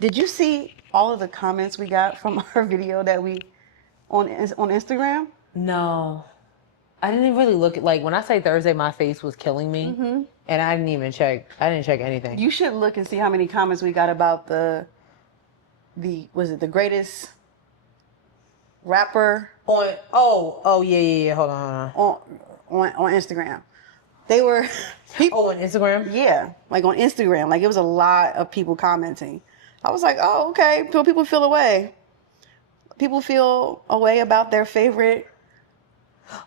Did you see all of the comments we got from our video that we on Instagram? No. I didn't really look at, like, when I say Thursday, my face was killing me. Mm-hmm. And I didn't even check. I didn't check anything. You should look and see how many comments we got about the was it the greatest rapper yeah. Hold on Instagram. They were on Instagram? Yeah, like on Instagram. Like it was a lot of people commenting. I was like, oh, okay. People feel a way. People feel a way about their favorite.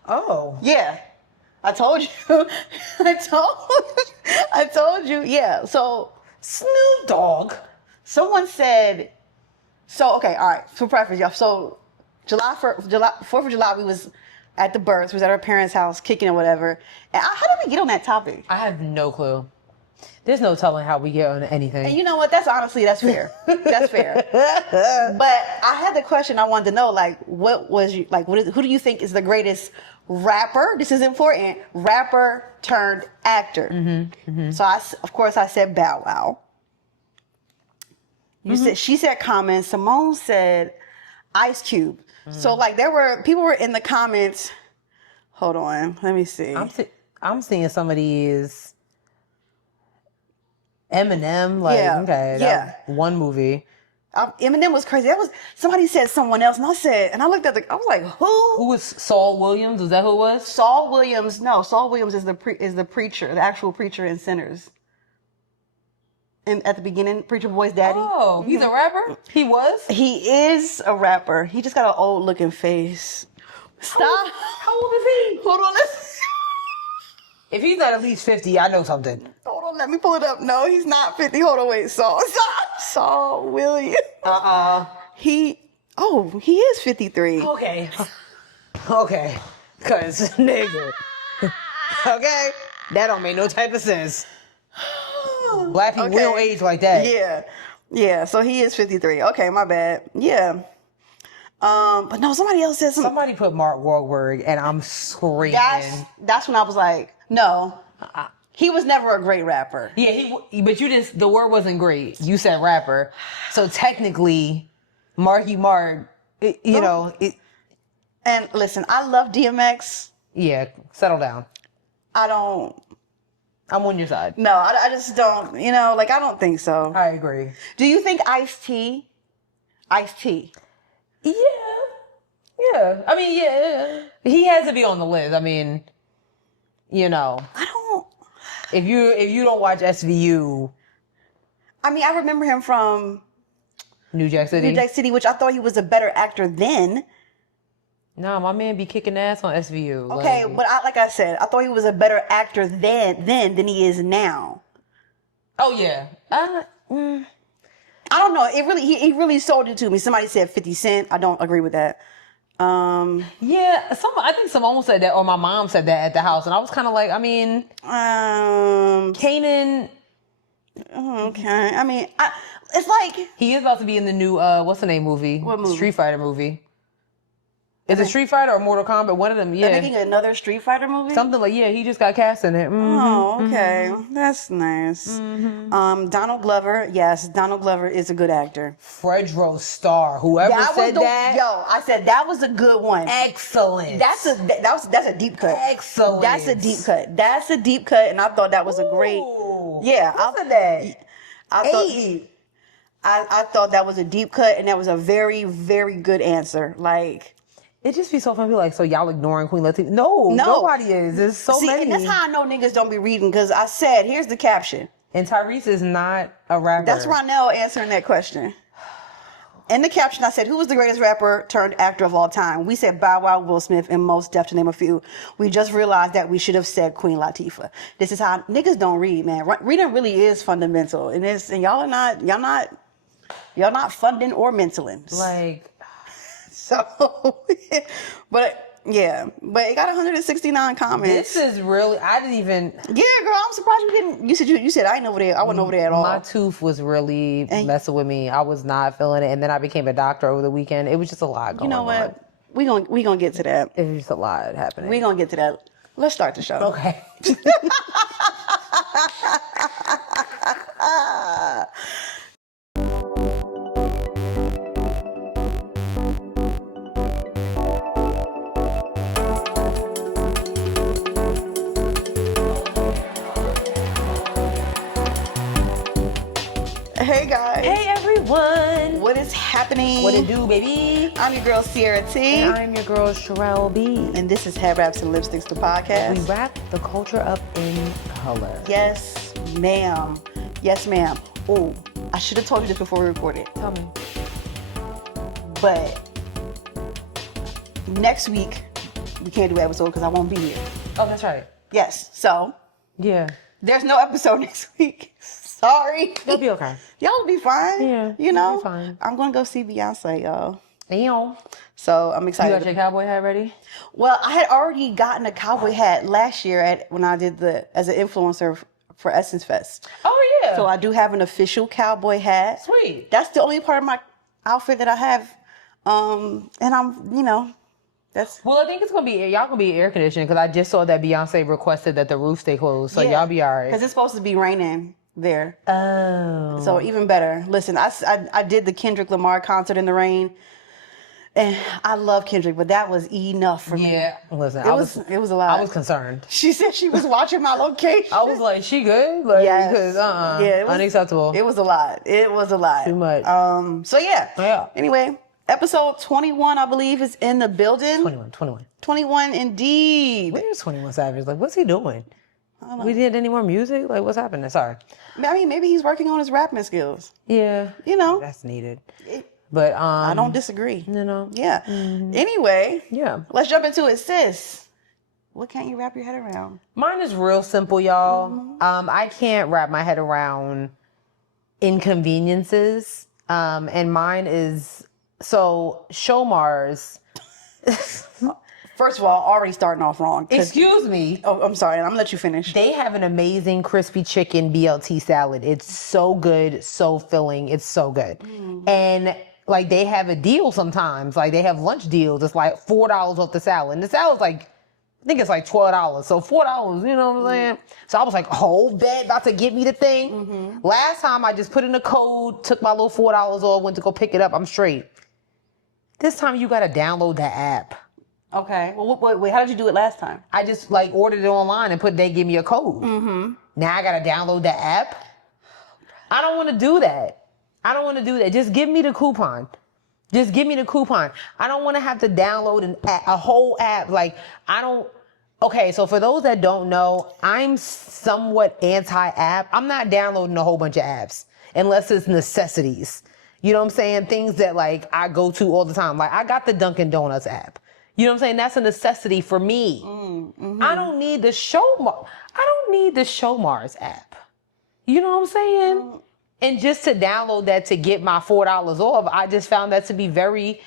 Oh. Yeah. I told you. I told you. Yeah. So Snoop Dogg. Someone said, so, okay, all right. For preface, y'all. So 4th of July, we was at the birth. We was at our parents' house kicking or whatever. And how did we get on that topic? I have no clue. There's no telling how we get on anything. And you know what? That's fair. That's fair. But I had the question I wanted to know, like, who do you think is the greatest rapper? This is important. Rapper turned actor. Mm-hmm, mm-hmm. So I said Bow Wow. She said Common. Simone said Ice Cube. Mm-hmm. So like people were in the comments. Hold on, let me see. I'm seeing some of these. Eminem, one movie. Eminem was crazy. Somebody said someone else, and I looked at I was like, who? Who was Saul Williams? Was that who it was? Saul Williams. No, Saul Williams is the preacher, the actual preacher in Sinners. And at the beginning, Preacher Boy's daddy. Oh, he's a rapper? He was? He is a rapper. He just got an old looking face. Stop. How old is he? Hold on. If he's not at least 50, I know something. Hold on, let me pull it up. No, he's not 50. Hold on, wait. Saul Williams. He is 53. Okay. Cause nigga. Okay. That don't make no type of sense. Black people, we don't age like that. Yeah. Yeah, so he is 53. Okay, my bad. Yeah. But no, somebody else said something. Somebody put Mark Wahlberg, and I'm screaming. That's when I was like, no. He was never a great rapper. Yeah, but you didn't. The word wasn't great. You said rapper, so technically, Marky Mark. And listen, I love DMX. Yeah, settle down. I'm on your side. No, I just don't. I don't think so. I agree. Do you think Ice-T? Yeah. I mean, yeah. He has to be on the list. I mean, I don't. If you don't watch SVU. I mean, I remember him from New Jack City, which I thought he was a better actor then. No, my man be kicking ass on SVU. Okay, but like I said, I thought he was a better actor then than he is now. Oh yeah. I don't know. He really sold it to me. Somebody said 50 Cent. I don't agree with that. Yeah, I think Simone said that, or my mom said that at the house, and I was kind of like, I mean, Kanan. Okay, I mean, it's like he is about to be in the new what's the name movie? What movie? Street Fighter movie. Is it Street Fighter or Mortal Kombat? One of them, yeah. They're making another Street Fighter movie? Something like, yeah, he just got cast in it. Mm-hmm. Oh, okay. That's nice. Mm-hmm. Donald Glover. Yes, Donald Glover is a good actor. Fredro Starr. Whoever said that. Yo, I said that was a good one. Excellent. That's a deep cut. Excellent. That's a deep cut. And I thought that was a great. Yeah. I said that. I thought that was a deep cut, and that was a very, very good answer. Like, it just be so fun to be like, so y'all ignoring Queen Latifah? No, nobody is. There's so many. And that's how I know niggas don't be reading, because I said, here's the caption. And Tyrese is not a rapper. That's Ronell answering that question. In the caption, I said, who was the greatest rapper turned actor of all time? We said Bow Wow, Will Smith, and Mos Def, to name a few. We just realized that we should have said Queen Latifah. This is how niggas don't read, man. Reading really is fundamental. And y'all not funding or mentaling. Like, so, but it got 169 comments. This is really, I didn't even. Yeah, girl, I'm surprised you didn't. You said I ain't over there. I wasn't over there at all. My tooth was really messing with me. I was not feeling it, and then I became a doctor over the weekend. It was just a lot going on. You know what? We gonna get to that. It was just a lot happening. We gonna get to that. Let's start the show. Okay. guys. Hey everyone. What is happening? What it do, baby? I'm your girl Sierra T. And I'm your girl Sherelle B. And this is Headwraps and Lipsticks, the podcast. We wrap the culture up in color. Yes, ma'am. Yes, ma'am. Oh, I should have told you this before we recorded. Tell me. But next week, we can't do an episode because I won't be here. Oh, that's right. Yes, so Yeah. there's no episode next week. Sorry. You'll be okay. Y'all will be fine. Yeah, You you'll know? be fine. I'm going to go see Beyonce, y'all. Damn. So I'm You excited. got your cowboy hat ready? Well, I had already gotten a cowboy hat last year when I did as an influencer for Essence Fest. Oh, yeah. So I do have an official cowboy hat. Sweet. That's the only part of my outfit that I have. And I'm, that's... Well, I think it's going to be, y'all going to be air conditioned because I just saw that Beyonce requested that the roof stay closed. So y'all be all right. Because it's supposed to be raining there. Oh. So even better. Listen, I did the Kendrick Lamar concert in the rain. And I love Kendrick, but that was enough for me. Yeah. Listen, It was a lot. I was concerned. She said she was watching my location. I was like, she good? Like, Yes. because, Yeah, it was- unacceptable. It was a lot. It was a lot. Too much. So yeah. Yeah. Anyway, episode 21, I believe, is in the building. 21. 21 indeed. Where's 21 Savage? Like, what's he doing? I don't know. We did any more music? Like, what's happening? Sorry. I mean, maybe he's working on his rapping skills. Yeah. You know, That's needed. But, I don't disagree. you know. Yeah. Anyway, Yeah. let's jump into it, sis. What can't you wrap your head around? Mine is real simple, y'all. I can't wrap my head around inconveniences. And mine is, so Showmars. First of all, already starting off wrong. Excuse me. Oh, I'm sorry. I'm gonna let you finish. They have an amazing crispy chicken BLT salad. It's so good, so filling. It's so good. And like they have a deal sometimes. Like they have lunch deals. It's like $4 off the salad. And the salad's like, I think it's like $12. So $4, you know what I'm saying? So I was like, oh, bet about to get me the thing. Last time I just put in a code, took my little $4 off, went to go pick it up. I'm straight. This time you gotta download the app. Okay. Well, wait. How did you do it last time? I just like ordered it online and they give me a code. Now I gotta download the app. I don't want to do that. Just give me the coupon. I don't want to have to download a whole app. Like okay, so for those that don't know, I'm somewhat anti-app. I'm not downloading a whole bunch of apps unless it's necessities. You know what I'm saying? Things that like I go to all the time. Like I got the Dunkin' Donuts app. You know what I'm saying? That's a necessity for me. I don't need the Showmars app. You know what I'm saying? And just to download that to get my $4 off, I just found that to be very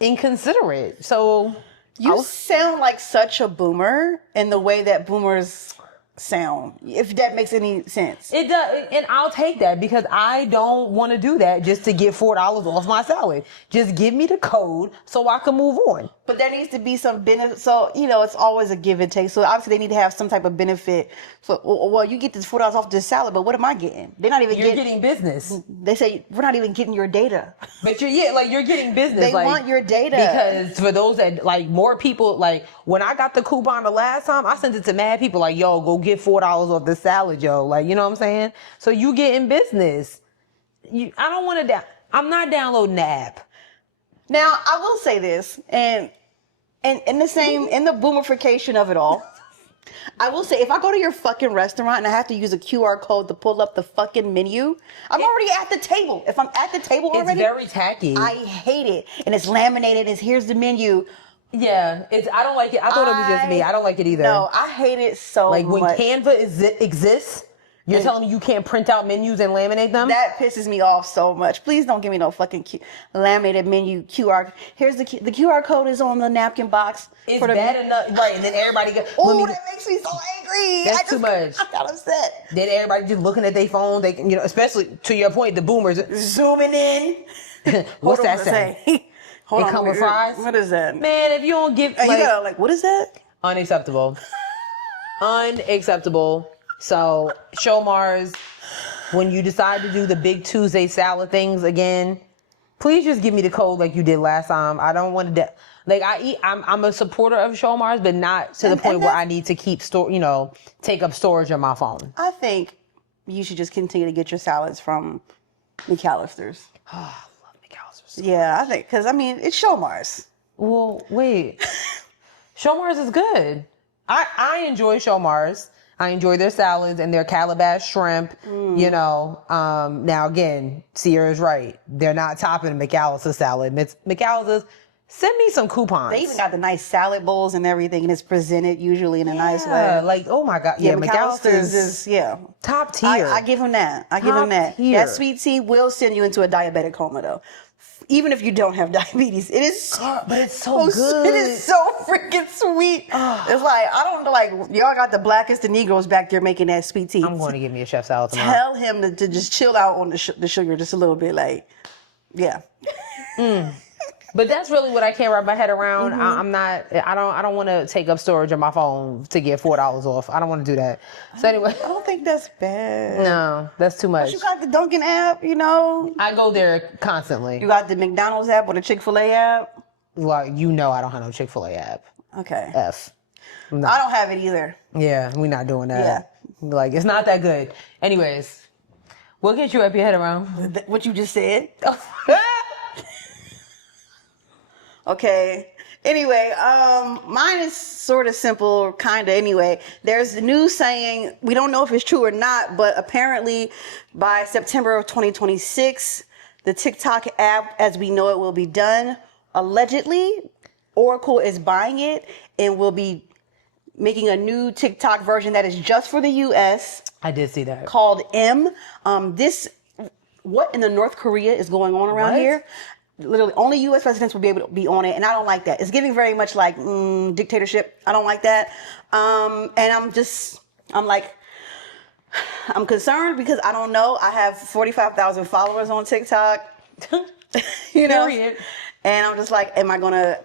inconsiderate. So You sound like such a boomer in the way that boomers sound, if that makes any sense. it does, and I'll take that because I don't want to do that just to get $4 off my salad. Just give me the code so I can move on. But there needs to be some benefit. So, it's always a give and take. So obviously they need to have some type of benefit. So, well, you get this $4 off this salad, but what am I getting? They're not even You're getting business. They say, we're not even getting your data. But you're getting business. They want your data. Because for those that like more people, like when I got the coupon the last time, I sent it to mad people like, yo, go get $4 off the salad, yo. Like, you know what I'm saying? So you getting business. I don't want to I'm not downloading the app. Now, I will say this, and in the boomerification of it all, I will say, if I go to your fucking restaurant and I have to use a QR code to pull up the fucking menu, I'm already at the table. If I'm at the table already, It's very tacky. I hate it. And it's laminated. Here's the menu. Yeah, I don't like it. I thought it was just me. I don't like it either. No, I hate it so like much. when Canva exists, you're telling me you can't print out menus and laminate them? That pisses me off so much. Please don't give me no fucking laminated menu QR. Here's the QR code is on the napkin box. It's bad enough, right? And then everybody goes, Oh, that makes me so angry. That's too much. I got upset. Then everybody just looking at their phone. They can, especially to your point, the boomers Zooming in. What's Hold that on, say? Hold It on, come with fries? What is that? Man, if you don't give, You gotta what is that? unacceptable. Unacceptable. So, Showmars, when you decide to do the big Tuesday salad things again, please just give me the code like you did last time. I don't want to, I'm a supporter of Showmars, but not to the point where I need to keep take up storage on my phone. I think you should just continue to get your salads from McAllister's. Oh, I love McAllister's. Yeah, I think, because, I mean, it's Showmars. Well, wait. Showmars is good. I enjoy Showmars. I enjoy their salads and their calabash shrimp. You know, now again, Sierra's right. They're not topping McAllister's salad. McAllister's, send me some coupons. They even got the nice salad bowls and everything, and it's presented usually in a nice way. Like, oh my God. Yeah, McAllister's is, top tier. I give him that. Tier. That sweet tea will send you into a diabetic coma, though. Even if you don't have diabetes, it is but it's so good. It is so freaking sweet. It's like, I don't know, like, y'all got the blackest of Negroes back there making that sweet tea. I'm going to give me a chef salad tomorrow. Tell him to just chill out on the sugar just a little bit, like, yeah. But that's really what I can't wrap my head around. I don't want to take up storage on my phone to get $4 off. I don't want to do that. So anyway. I don't think that's bad. No, that's too much. But you got the Dunkin' app, you know. I go there constantly. You got the McDonald's app or the Chick-fil-A app? Well, you know I don't have no Chick-fil-A app. Okay. F. No. I don't have it either. Yeah, we're not doing that. Yeah. Like, it's not that good. Anyways, what gets you wrap your head around? What you just said. Okay. Anyway, mine is sort of simple, kind of anyway. There's the news saying, we don't know if it's true or not, but apparently by September of 2026, the TikTok app as we know it will be done. Allegedly, Oracle is buying it and will be making a new TikTok version that is just for the US. I did see that. Called M. What in the North Korea is going on around here? Literally, only U.S. residents will be able to be on it, and I don't like that. It's giving very much like dictatorship. I don't like that. And I'm concerned because I don't know. I have 45,000 followers on TikTok. You know, Period. And I'm just like, am I gonna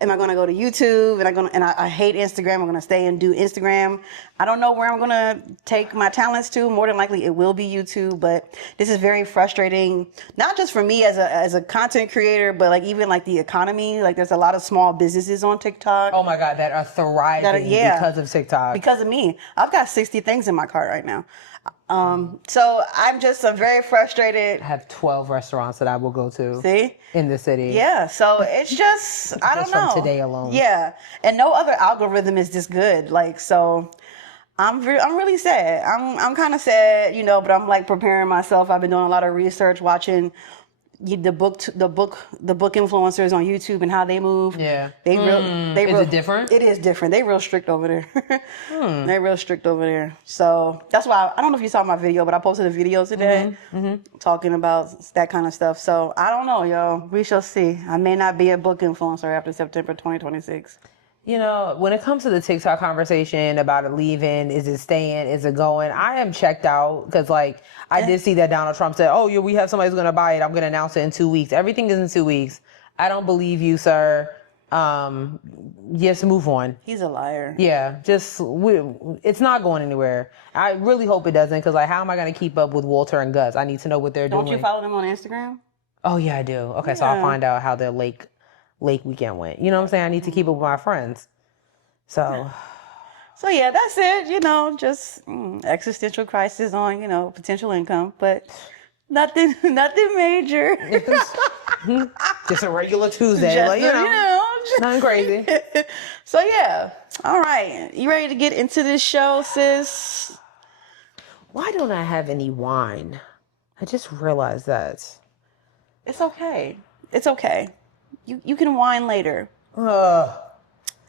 go to YouTube? And I hate Instagram. I'm gonna stay and do Instagram. I don't know where I'm gonna take my talents to. More than likely, it will be YouTube. But this is very frustrating, not just for me as a content creator, but like even like the economy. Like there's a lot of small businesses on TikTok. Oh my God, that are thriving because of TikTok. Because of me. I've got 60 things in my cart right now. So I'm very frustrated. I have 12 restaurants that I will go to. See? In the city. Yeah, so it's just, I don't know. From today alone. Yeah, and no other algorithm is this good. Like, so I'm really sad. I'm kind of sad, you know, but I'm like preparing myself. I've been doing a lot of research, watching the book influencers on YouTube and how they move. Yeah. Is it different? It is different. They real strict over there. They real strict over there. So that's why I don't know if you saw my video, but I posted a video today talking about that kind of stuff. So I don't know, yo. We shall see. I may not be a book influencer after September 2026. You know, when it comes to the TikTok conversation about it leaving, is it staying, is it going? I am checked out because, like, I did see that Donald Trump said, oh, yeah, we have somebody who's going to buy it. I'm going to announce it in 2 weeks. Everything is in 2 weeks. I don't believe you, sir. Yes, move on. He's a liar. Yeah, it's not going anywhere. I really hope it doesn't because, like, how am I going to keep up with Walter and Gus? I need to know what they're doing. Don't you follow them on Instagram? Oh, yeah, I do. Okay, so I'll find out how their lake weekend went. You know what I'm saying? I need to keep up with my friends. So yeah, that's it. You know, just existential crisis on, you know, potential income, but nothing major. Just a regular Tuesday, just, like, you know nothing crazy. So yeah, all right. You ready to get into this show, sis? Why don't I have any wine? I just realized that. It's okay. It's okay. You can whine later. We're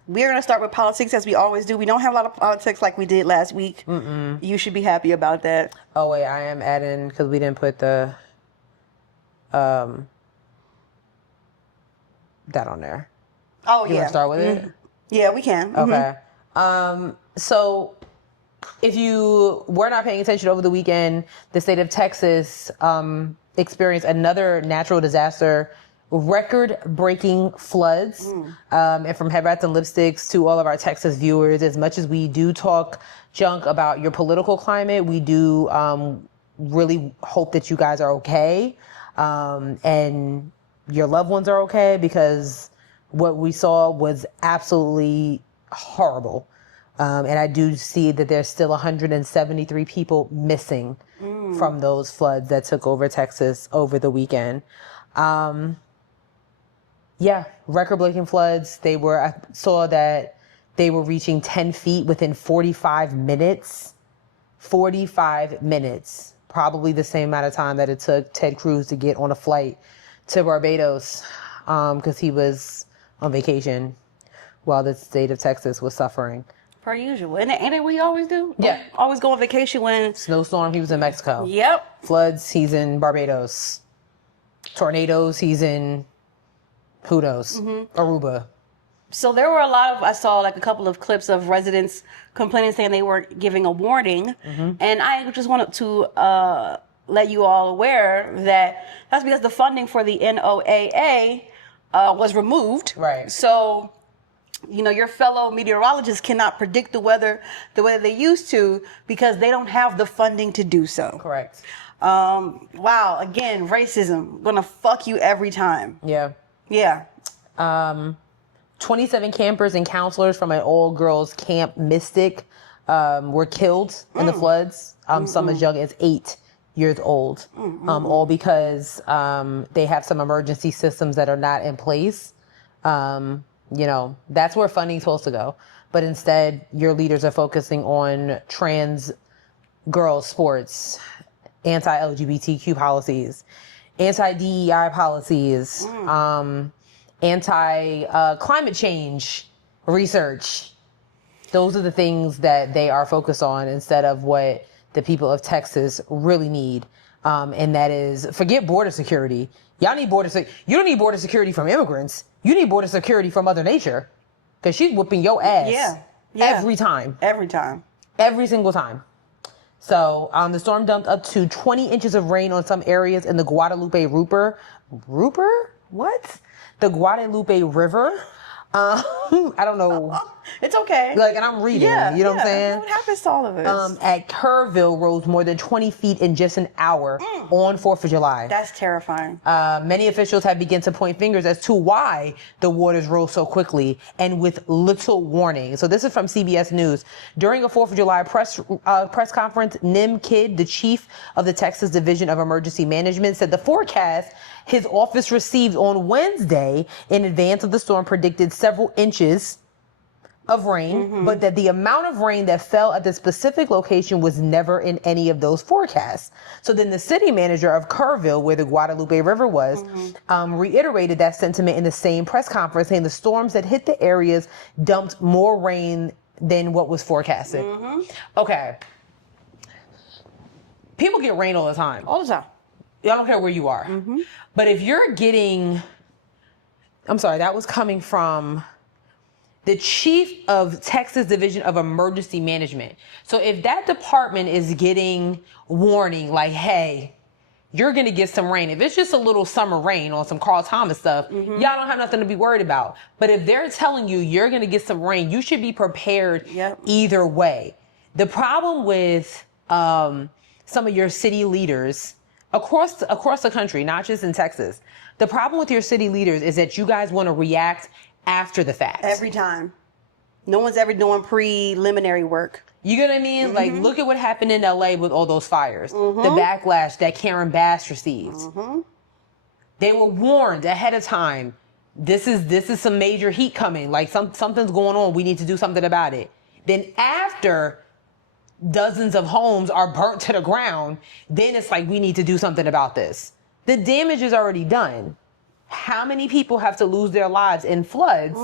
going to start with politics as we always do. We don't have a lot of politics like we did last week. You should be happy about that. Oh, wait, I am adding, because we didn't put the, that on there. Oh, you want to start with it? Yeah, we can. Okay. So if you were not paying attention over the weekend, the state of Texas experienced another natural disaster, record-breaking floods. And from Headwrappod and Lipsticks to all of our Texas viewers, as much as we do talk junk about your political climate, we do really hope that you guys are okay and your loved ones are okay, because what we saw was absolutely horrible. And I do see that there's still 173 people missing from those floods that took over Texas over the weekend. Record-breaking floods. I saw that they were reaching 10 feet within 45 minutes. 45 minutes. Probably the same amount of time that it took Ted Cruz to get on a flight to Barbados, because he was on vacation while the state of Texas was suffering. Per usual. And ain't it we always do? Yeah. Always go on vacation when... Snowstorm, he was in Mexico. Yep. Floods, he's in Barbados. Tornadoes, he's in, who knows, Aruba. So there were I saw like a couple of clips of residents complaining, saying they weren't giving a warning. And I just wanted to let you all aware that that's because the funding for the NOAA was removed. Right. So, your fellow meteorologists cannot predict the weather the way they used to because they don't have the funding to do so. Correct. Wow. Again, racism gonna fuck you every time. Yeah. Yeah. 27 campers and counselors from an all-girls camp Mystic were killed in the floods. Some as young as 8 years old. All because they have some emergency systems that are not in place. That's where funding's supposed to go. But instead, your leaders are focusing on trans girls sports, anti-LGBTQ policies, anti-DEI policies, anti-climate change research. Those are the things that they are focused on instead of what the people of Texas really need. And that is, forget border security. Y'all need you don't need border security from immigrants. You need border security from Mother Nature. Because she's whooping your ass. Yeah. Every time. Every time. Every single time. So the storm dumped up to 20 inches of rain on some areas in the Guadalupe the Guadalupe River. I don't know. It's okay. And I'm reading, you know what I'm saying? What happens to all of us? At Kerrville rose more than 20 feet in just an hour on 4th of July. That's terrifying. Many officials have begun to point fingers as to why the waters rose so quickly and with little warning. So this is from CBS News. During a 4th of July press conference, Nim Kidd, the chief of the Texas Division of Emergency Management, said the forecast his office received on Wednesday in advance of the storm predicted several inches of rain, but that the amount of rain that fell at the specific location was never in any of those forecasts. So then the city manager of Kerrville, where the Guadalupe River was, reiterated that sentiment in the same press conference, saying the storms that hit the areas dumped more rain than what was forecasted. Okay. People get rain all the time. All the time. I don't care where you are. But if you're getting, I'm sorry, that was coming from the chief of Texas Division of Emergency Management. So if that department is getting warning like, hey, you're going to get some rain. If it's just a little summer rain on some Carl Thomas stuff, y'all don't have nothing to be worried about. But if they're telling you you're going to get some rain, you should be prepared either way. The problem with some of your city leaders across the country, not just in Texas, the problem with your city leaders is that you guys want to react after the fact. Every time. No one's ever doing preliminary work. You get what I mean? Like, look at what happened in LA with all those fires. The backlash that Karen Bass received. They were warned ahead of time. This is some major heat coming. Like, something's going on. We need to do something about it. Then after dozens of homes are burnt to the ground, then it's like, we need to do something about this. The damage is already done. How many people have to lose their lives in floods?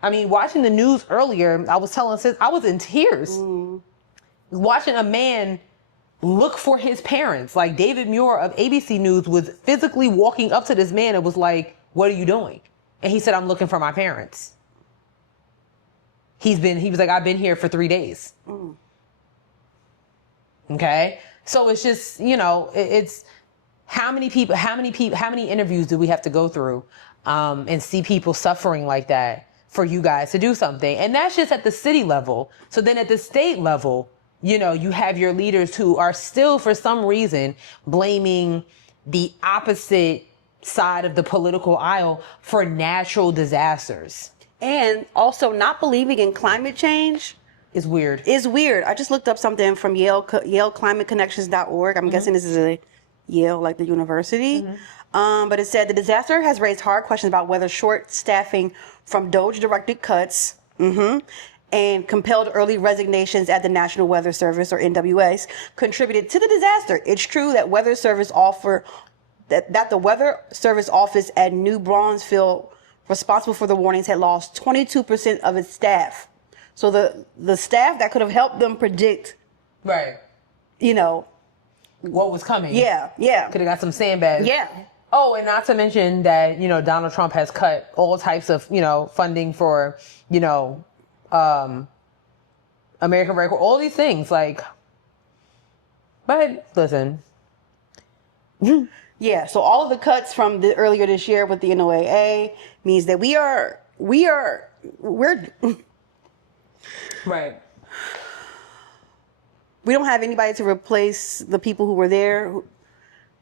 I mean, watching the news earlier, I was telling sis, I was in tears. Watching a man look for his parents. Like, David Muir of ABC News was physically walking up to this man and was like, what are you doing? And he said, I'm looking for my parents. He was like, I've been here for 3 days. Okay. So it's just, it's how many interviews do we have to go through, and see people suffering like that for you guys to do something? And that's just at the city level. So then at the state level, you have your leaders who are still, for some reason, blaming the opposite side of the political aisle for natural disasters. And also not believing in climate change It's weird. It's weird. I just looked up something from YaleClimateConnections.org. I'm guessing this is a Yale, like the university. But it said the disaster has raised hard questions about whether short staffing from Doge-directed cuts and compelled early resignations at the National Weather Service, or NWS, contributed to the disaster. It's true that that the Weather Service office at New Braunfels, responsible for the warnings, had lost 22% of its staff. So the staff that could have helped them predict, Right. What was coming. Yeah. Could have got some sandbags. Yeah. Oh, and not to mention that, Donald Trump has cut all types of, funding for, American Red Cross, all these things. Like, but listen. Yeah, so all of the cuts from earlier this year with the NOAA means that we're Right. we don't have anybody to replace the people who were there,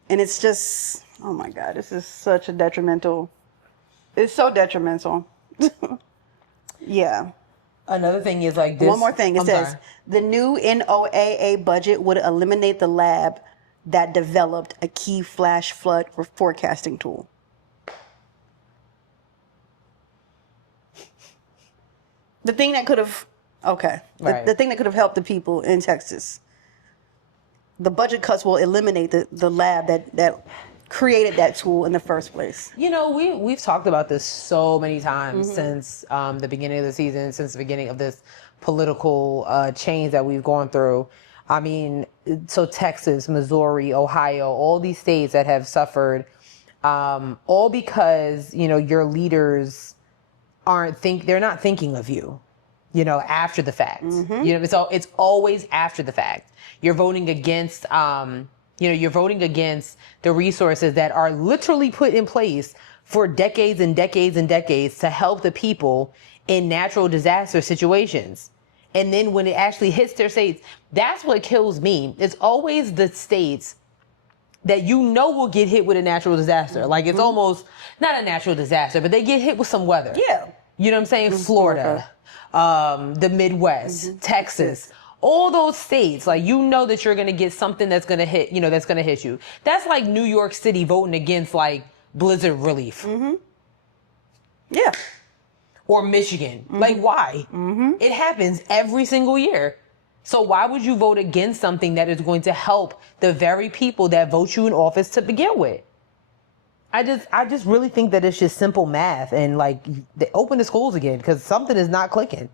and it's just, oh my God, this is such a detrimental. It's so detrimental. Yeah. Another thing is like this. One more thing. It says the new NOAA budget would eliminate the lab that developed a key flash flood forecasting tool. The thing that could have, the thing that could have helped the people in Texas. The budget cuts will eliminate the lab that created that tool in the first place. We've talked about this so many times since the beginning of the season, since the beginning of this political change that we've gone through. I mean, so Texas, Missouri, Ohio, all these states that have suffered, all because, your leaders they're not thinking of you, after the fact. It's always after the fact. You're voting against, you're voting against the resources that are literally put in place for decades and decades and decades to help the people in natural disaster situations. And then when it actually hits their states, that's what kills me. It's always the states that will get hit with a natural disaster. Like it's almost not a natural disaster, but they get hit with some weather. Yeah. You know what I'm saying? Florida, the Midwest, Texas, all those states, like that you're gonna get something that's gonna hit, that's gonna hit you. That's like New York City voting against like blizzard relief. Yeah. Or Michigan. Like why? It happens every single year. So why would you vote against something that is going to help the very people that vote you in office to begin with? I just really think that it's just simple math, and like they open the schools again because something is not clicking.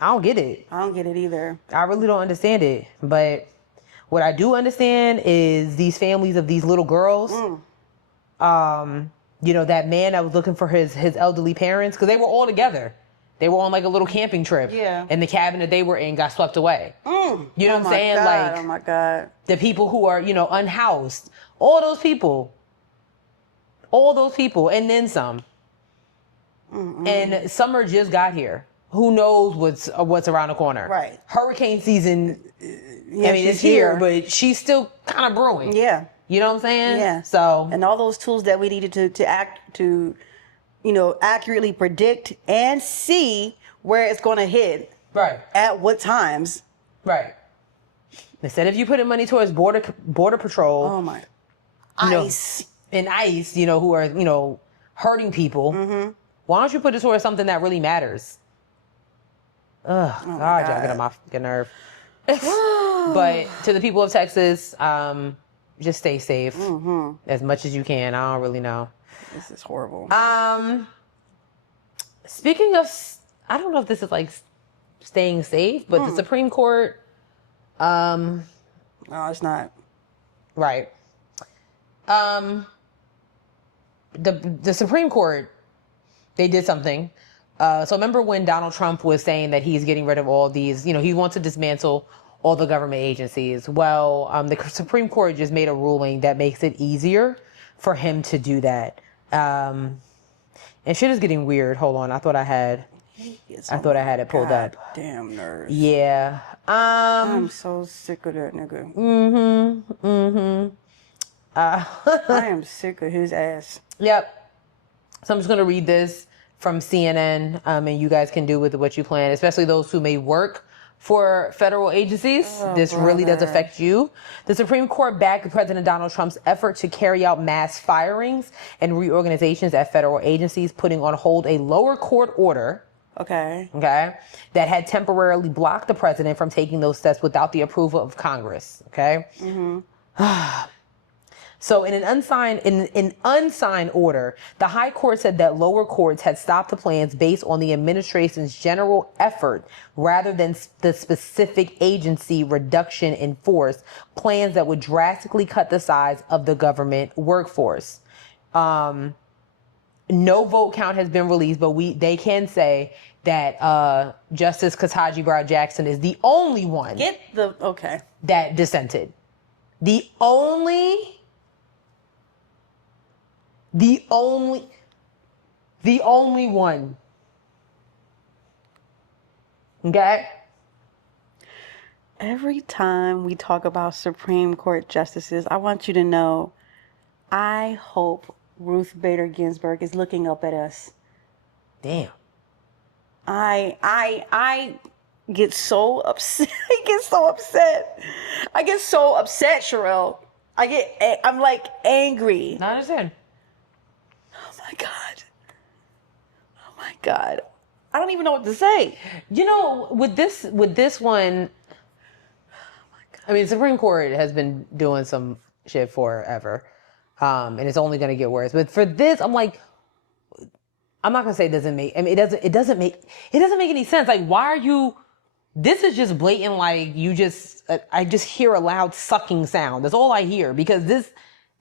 I don't get it. I don't get it either. I really don't understand it. But what I do understand is these families of these little girls. That man that was looking for his elderly parents, because they were all together. They were on like a little camping trip. Yeah. And the cabin that they were in got swept away. You know what I'm saying? God, Like, oh my God. The people who are, unhoused. All those people. And then some. And summer just got here. Who knows what's around the corner? Right. Hurricane season, it's she's here, but she's still kind of brewing. Yeah. You know what I'm saying? Yeah. So, and all those tools that we needed to accurately predict and see where it's going to hit. Right. At what times. Right. Instead of you putting money towards border patrol. Oh my. ICE. And ICE, who are, hurting people. Why don't you put it towards something that really matters? Ugh, God, y'all get on my fucking nerve. But to the people of Texas, just stay safe as much as you can. I don't really know. This is horrible. Speaking of, I don't know if this is like staying safe, but the Supreme Court. No, it's not. Right. The Supreme Court, they did something. So remember when Donald Trump was saying that he's getting rid of all these, he wants to dismantle all the government agencies. Well, the Supreme Court just made a ruling that makes it easier for him to do that. And shit is getting weird. Hold on. I thought I had it pulled up. Damn nerves. Yeah. I'm so sick of that nigga. I am sick of his ass. Yep. So I'm just going to read this from CNN, and you guys can do with what you plan, especially those who may work for federal agencies. This really does affect you. The Supreme Court backed President Donald Trump's effort to carry out mass firings and reorganizations at federal agencies, putting on hold a lower court order. Okay. That had temporarily blocked the president from taking those steps without the approval of Congress. Okay. So in an unsigned order, the High Court said that lower courts had stopped the plans based on the administration's general effort rather than the specific agency reduction in force, plans that would drastically cut the size of the government workforce. No vote count has been released, but they can say that Justice Ketanji Brown Jackson is the only one that dissented. The only one. Okay? Every time we talk about Supreme Court justices, I want you to know, I hope Ruth Bader Ginsburg is looking up at us. Damn. I get so upset. I get so upset, Sherelle. I'm like angry. I understand. Oh my God. I don't even know what to say. You know, with this one, I mean, the Supreme Court has been doing some shit forever. And it's only going to get worse. But for this, I'm like, I'm not going to say it doesn't make any sense. Like, why are you, this is just blatant. Like I just hear a loud sucking sound. That's all I hear, because this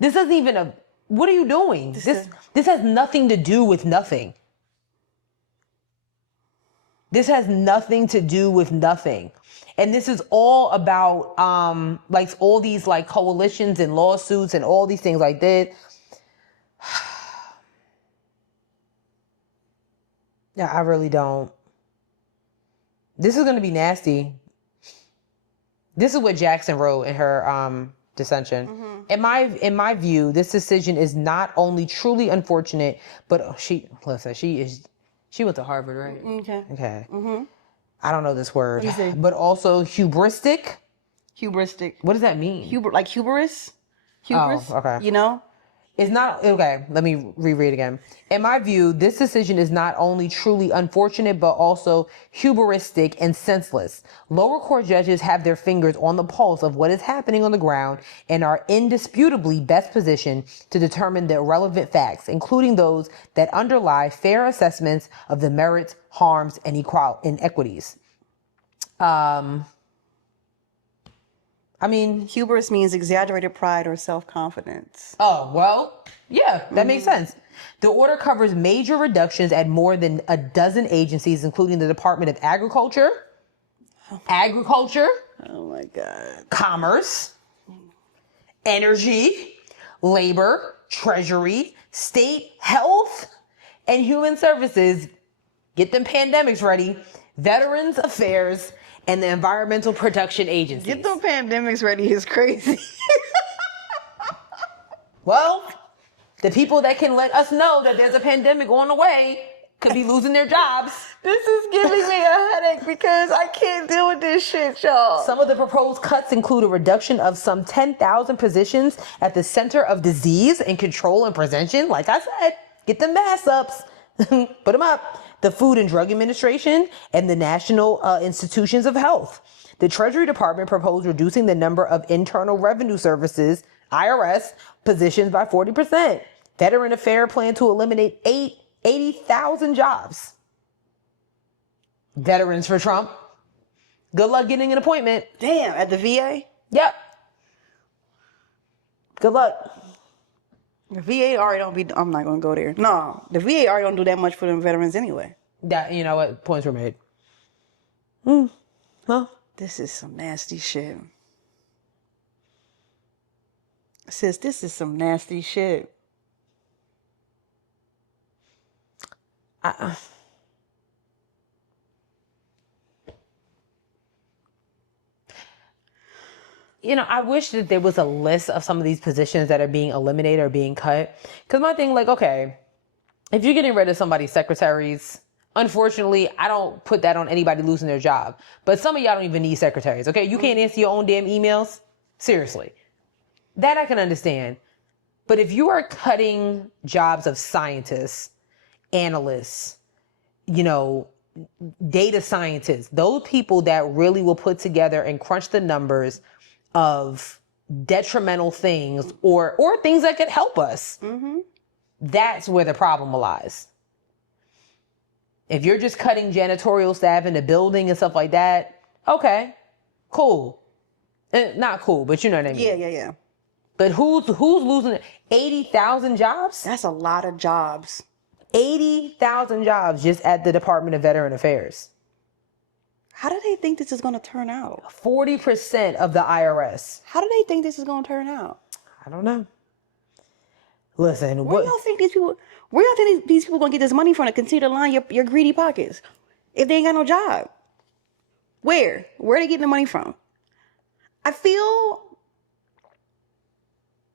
isn't even what are you doing? This has nothing to do with nothing. This has nothing to do with nothing. And this is all about like all these like coalitions and lawsuits and all these things like that. Yeah, I really don't. This is going to be nasty. This is what Jackson wrote in her dissension. In my view, this decision is not only truly unfortunate, but she went to Harvard, right? Okay. I don't know this word, but also hubristic. Hubristic. What does that mean? Like hubris? Hubris? Oh, okay. You know? It's not, okay, let me reread again. In my view, this decision is not only truly unfortunate, but also hubristic and senseless. Lower court judges have their fingers on the pulse of what is happening on the ground and are indisputably best positioned to determine the relevant facts, including those that underlie fair assessments of the merits, harms, and inequities. I mean, hubris means exaggerated pride or self-confidence. Oh, well, yeah, that makes sense. The order covers major reductions at more than a dozen agencies, including the Department of Agriculture, Oh my God. Commerce, Energy, Labor, Treasury, State, Health, and Human Services. Get them pandemics ready. Veterans Affairs, and the Environmental Protection Agency. Get them pandemics ready is crazy. Well, the people that can let us know that there's a pandemic on the way could be losing their jobs. This is giving me a headache because I can't deal with this shit, y'all. Some of the proposed cuts include a reduction of some 10,000 positions at the Center of Disease and Control and Prevention. Like I said, get them mass ups. Put them up. The Food and Drug Administration, and the National Institutions of Health. The Treasury Department proposed reducing the number of Internal Revenue Services, IRS, positions by 40%. Veteran Affairs plan to eliminate 80,000 jobs. Veterans for Trump. Good luck getting an appointment. Damn, at the VA? Yep. Good luck. The VA already don't be, I'm not going to go there. No, the VA already don't do that much for them veterans anyway. That, you know what? Points were made. Well, this is some nasty shit. Sis, this is some nasty shit. You know, I wish that there was a list of some of these positions that are being eliminated or being cut. Because my thing, like, okay, if you're getting rid of somebody's secretaries, Unfortunately, I don't put that on anybody losing their job. But some of y'all don't even need secretaries, okay? You can't answer your own damn emails? Seriously. That I can understand. But if you are cutting jobs of scientists, analysts, data scientists, those people that really will put together and crunch the numbers of detrimental things or things that could help us, that's where the problem lies. If you're just cutting janitorial staff in the building and stuff like that, okay, cool. Not cool, but you know what I mean. Yeah. But who's losing 80,000 jobs? That's a lot of jobs. 80,000 jobs just at the Department of Veteran Affairs. How do they think this is going to turn out? 40% of the IRS. How do they think this is going to turn out? I don't know. Listen, Where y'all think these people going to get this money from to continue to line your greedy pockets if they ain't got no job? Where are they getting the money from? I feel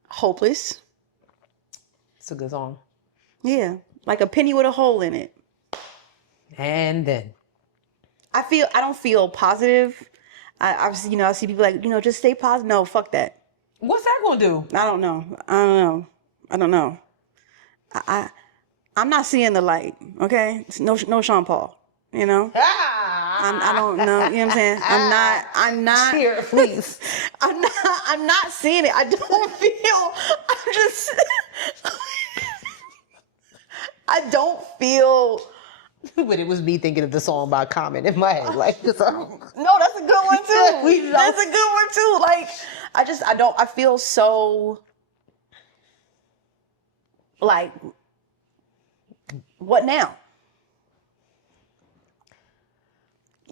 hopeless. It's a good song. Yeah, like a penny with a hole in it. And then I don't feel positive. I see people like, just stay positive. No, fuck that. What's that gonna do? I don't know. I'm not seeing the light. Okay, no Sean Paul. I don't know. You know what I'm saying? I'm not. Here, please. I'm not seeing it. I don't feel. I don't feel. But it was me thinking of the song by Common in my head. Like, so. No, that's a good one too. That's a good one too. Like, I feel so. Like, what now?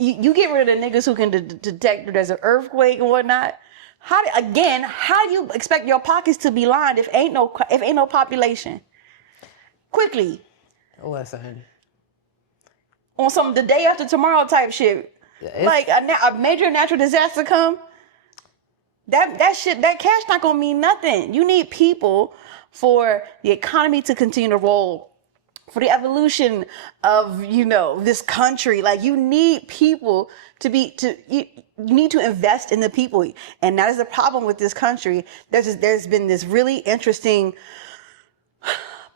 You get rid of the niggas who can detect that there's an earthquake and whatnot. How do you expect your pockets to be lined if ain't no population? Quickly. Listen. On some the day after tomorrow type shit. Like a major natural disaster come. That cash not gonna mean nothing. You need people for the economy to continue to roll, for the evolution of this country. Like, you need people you need to invest in the people, and that is the problem with this country. There's been this really interesting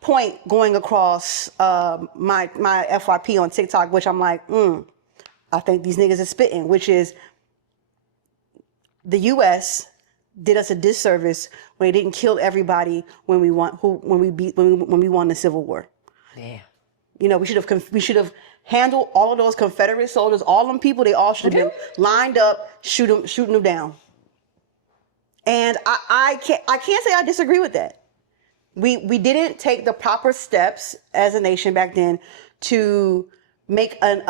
point going across my FYP on TikTok, which I'm like, I think these niggas are spitting, which is the U.S. did us a disservice when they didn't kill everybody when we won the Civil War. Damn. We should have handled all of those Confederate soldiers, all them people. They all should have been lined up, shooting them down. And I can't say I disagree with that. We didn't take the proper steps as a nation back then to make an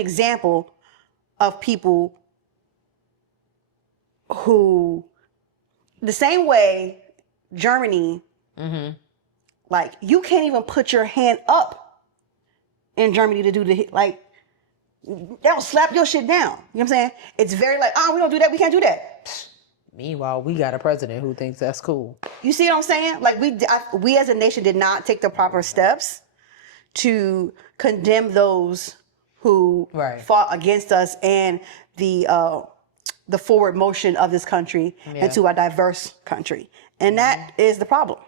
example of people who, the same way Germany, like, you can't even put your hand up in Germany to do they'll slap your shit down. You know what I'm saying? It's very like, we don't do that. We can't do that. Meanwhile, we got a president who thinks that's cool. You see what I'm saying? Like, we as a nation did not take the proper steps to condemn those who fought against us and the forward motion of this country into a diverse country. And that is the problem.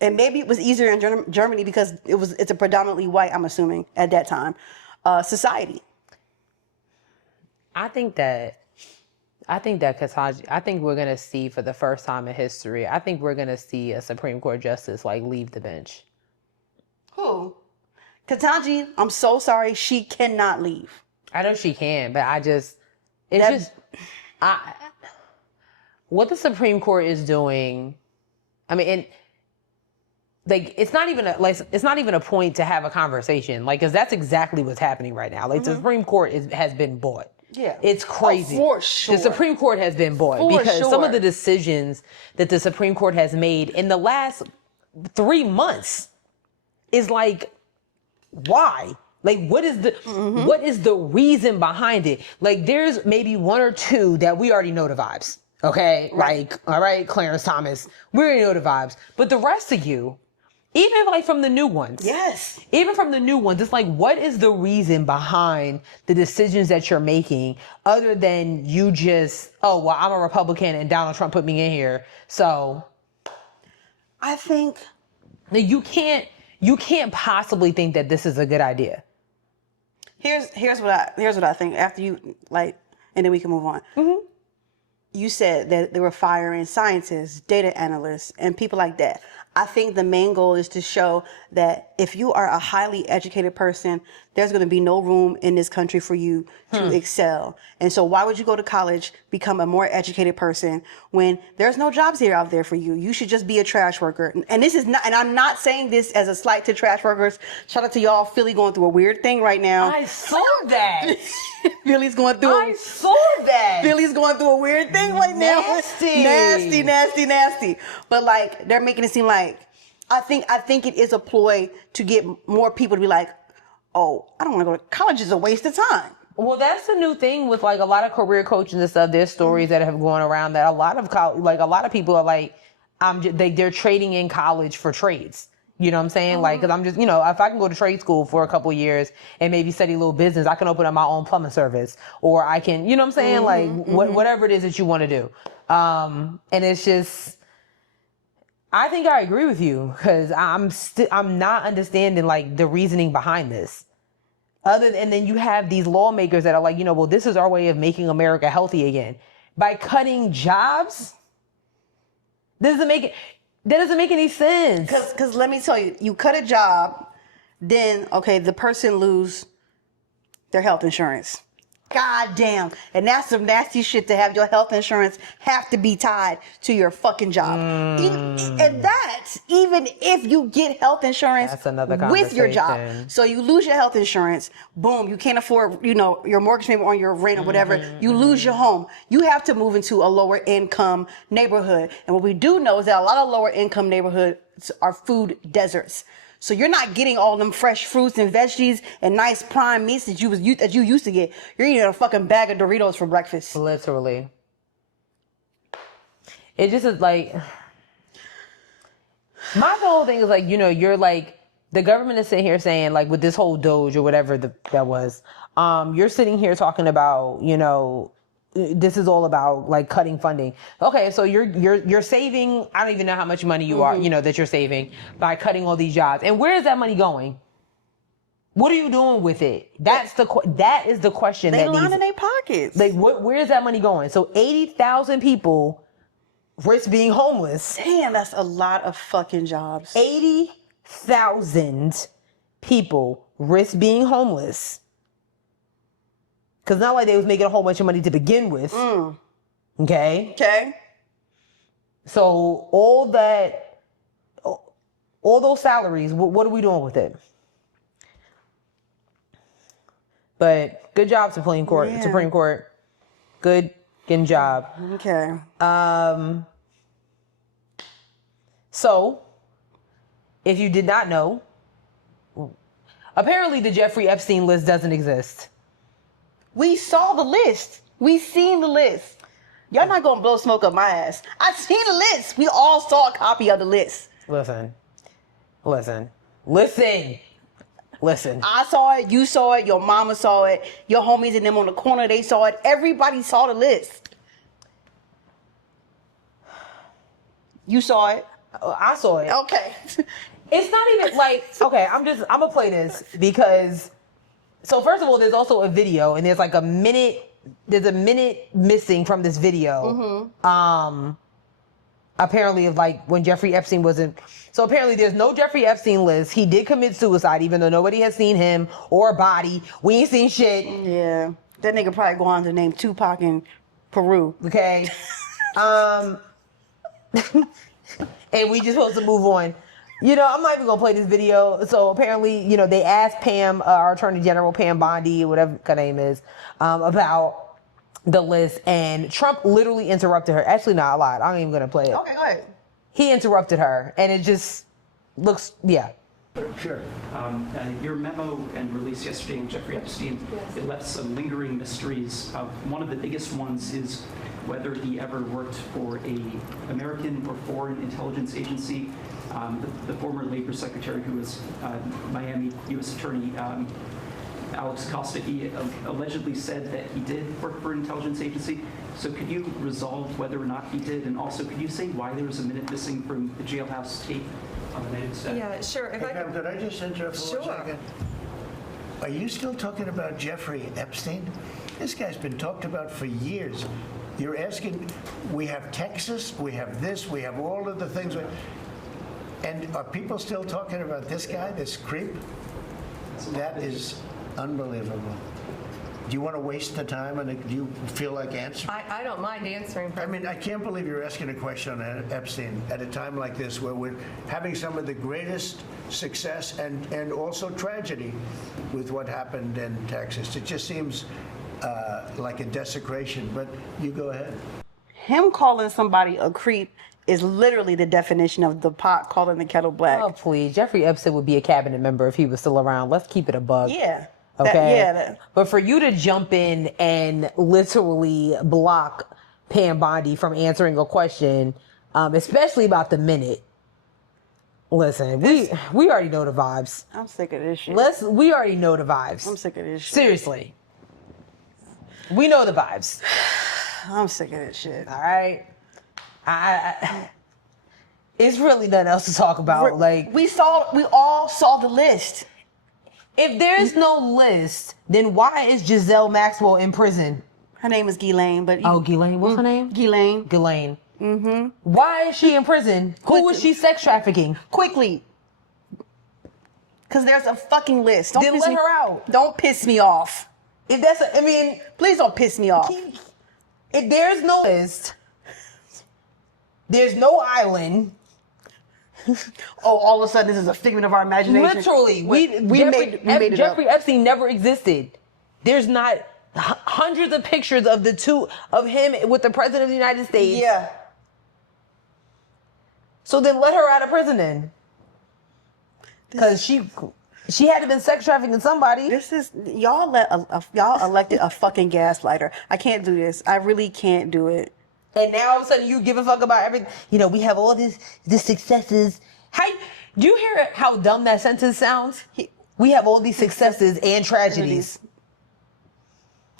And maybe it was easier in Germany because it's a predominantly white, I'm assuming, at that time, society. I think that Kasaji, I think we're going to see for the first time in history, I think we're going to see a Supreme Court justice leave the bench. Who? Ketanji, I'm so sorry, she cannot leave. I know she can, but what the Supreme Court is doing, I mean, and it's not even a point to have a conversation, because that's exactly what's happening right now. The Supreme Court has been bought. Yeah. It's crazy. For sure. The Supreme Court has been bought because some of the decisions that the Supreme Court has made in the last 3 months is like, why? Like, what is the reason behind it? Like, there's maybe one or two that we already know the vibes. Okay? Right. Like, all right, Clarence Thomas, we already know the vibes. But the rest of you, Even like from the new ones. Yes. Even from the new ones, it's like, what is the reason behind the decisions that you're making other than you just, oh, well, I'm a Republican and Donald Trump put me in here. So I think you can't possibly think that this is a good idea. here's what I think after you like, and then we can move on. Mm-hmm. You said that they were firing scientists, data analysts, and people like that. I think the main goal is to show that if you are a highly educated person, there's going to be no room in this country for you to excel. And so why would you go to college, become a more educated person when there's no jobs here out there for you? You should just be a trash worker. And this is not, and I'm not saying this as a slight to trash workers. Shout out to y'all. Philly going through a weird thing right now. I saw that. Philly's going through I saw that. Philly's going through a weird thing right now. Nasty. Nasty. But like, they're making it seem like, I think it is a ploy to get more people to be like, oh, I don't want to go to college. It's a waste of time. Well, that's the new thing with like a lot of career coaches and stuff. There's stories that have gone around that a lot of people are like, they're trading in college for trades. You know what I'm saying? Like, cause I'm just, if I can go to trade school for a couple of years and maybe study a little business, I can open up my own plumbing service, or I can, you know what I'm saying? Whatever it is that you want to do. And it's just, I think I agree with you, because I'm not understanding like the reasoning behind this. And then you have these lawmakers that are like, well, this is our way of making America healthy again by cutting jobs. That doesn't make any sense. Because let me tell you, you cut a job, then okay, the person lose their health insurance. God damn. And that's some nasty shit to have your health insurance have to be tied to your fucking job. And that's even if you get health insurance with your job. So you lose your health insurance, boom, you can't afford, your mortgage payment on your rent or whatever. You lose your home. You have to move into a lower income neighborhood. And what we do know is that a lot of lower income neighborhoods are food deserts. So you're not getting all them fresh fruits and veggies and nice prime meats that you used to get. You're eating a fucking bag of Doritos for breakfast. Literally. It just is like, my whole thing is like, you're like, the government is sitting here saying like with this whole Doge or whatever that was, you're sitting here talking about, this is all about like cutting funding. Okay, so you're saving, I don't even know how much money you are, that you're saving by cutting all these jobs. And where is that money going? What are you doing with it? That is the question. They line in their pockets. Like, where is that money going? So 80,000 people risk being homeless. Damn, that's a lot of fucking jobs. 80,000 people risk being homeless. Because not like they was making a whole bunch of money to begin with. Okay? So all those salaries, what are we doing with it? But good job, Supreme Court. Yeah. Supreme Court. Good job. Okay. So, if you did not know, apparently the Jeffrey Epstein list doesn't exist. We saw the list. We seen the list. Y'all not gonna blow smoke up my ass. I seen the list. We all saw a copy of the list. Listen. I saw it. You saw it. Your mama saw it. Your homies and them on the corner, they saw it. Everybody saw the list. You saw it. I saw it. Okay. It's not even like, okay, I'm gonna play this because, so first of all, there's also a video and there's a minute missing from this video. Apparently of like when Jeffrey Epstein wasn't, so apparently there's no Jeffrey Epstein list. He did commit suicide even though nobody has seen him or a body. We ain't seen shit. Yeah. That nigga probably go on to name Tupac in Peru. Okay. And we just supposed to move on. I'm not even gonna play this video. So apparently, they asked Pam, our Attorney General, Pam Bondi, whatever her name is, about the list, and Trump literally interrupted her. Actually, not a lot. I'm not even gonna play it. Okay, go ahead. He interrupted her, and it just looks, yeah. Sure. Your memo and release yesterday on Jeffrey Epstein, it left some lingering mysteries. One of the biggest ones is whether he ever worked for a American or foreign intelligence agency. The former labor secretary who was Miami U.S. Attorney Alex Costa, he allegedly said that he did work for an intelligence agency. So could you resolve whether or not he did? And also, could you say why there was a minute missing from the jailhouse tape on the native set? Yeah, sure. If Hey, could I just interrupt for 1 second? Are you still talking about Jeffrey Epstein? This guy's been talked about for years. You're asking, we have Texas, we have this, we have all of the things. And are people still talking about this guy, this creep? That is unbelievable. Do you want to waste the time, and do you feel like answering? I don't mind answering. I mean, I can't believe you're asking a question on Epstein at a time like this, where we're having some of the greatest success and also tragedy with what happened in Texas. It just seems like a desecration, but you go ahead. Him calling somebody a creep is literally the definition of the pot calling the kettle black. Oh, please. Jeffrey Epstein would be a cabinet member if he was still around. Let's keep it a buck. Yeah. Okay. But for you to jump in and literally block Pam Bondi from answering a question, especially about the minute. Listen, we already know the vibes. I'm sick of this shit. We already know the vibes. I'm sick of this shit. Seriously. We know the vibes. I'm sick of this shit. All right. It's really nothing else to talk about. We all saw the list. If there's no list, then why is Giselle Maxwell in prison? Her name is Ghislaine, but Ghislaine, what's her name? Ghislaine. Ghislaine. Mm-hmm. Why is she in prison? Who was she sex trafficking? Quickly. Because there's a fucking list. Then let her out. Don't piss me off. If that's, please don't piss me off. If there's no list, there's no island. All of a sudden this is a figment of our imagination. Literally, we made it Jeffrey up. Epstein never existed. There's not hundreds of pictures of of him with the president of the United States. Yeah. So then let her out of prison then. Because she had to been sex trafficking somebody. This is y'all elected a fucking gaslighter. I can't do this. I really can't do it. And now all of a sudden you give a fuck about everything. We have all these successes. Do you hear how dumb that sentence sounds? We have all these successes and tragedies.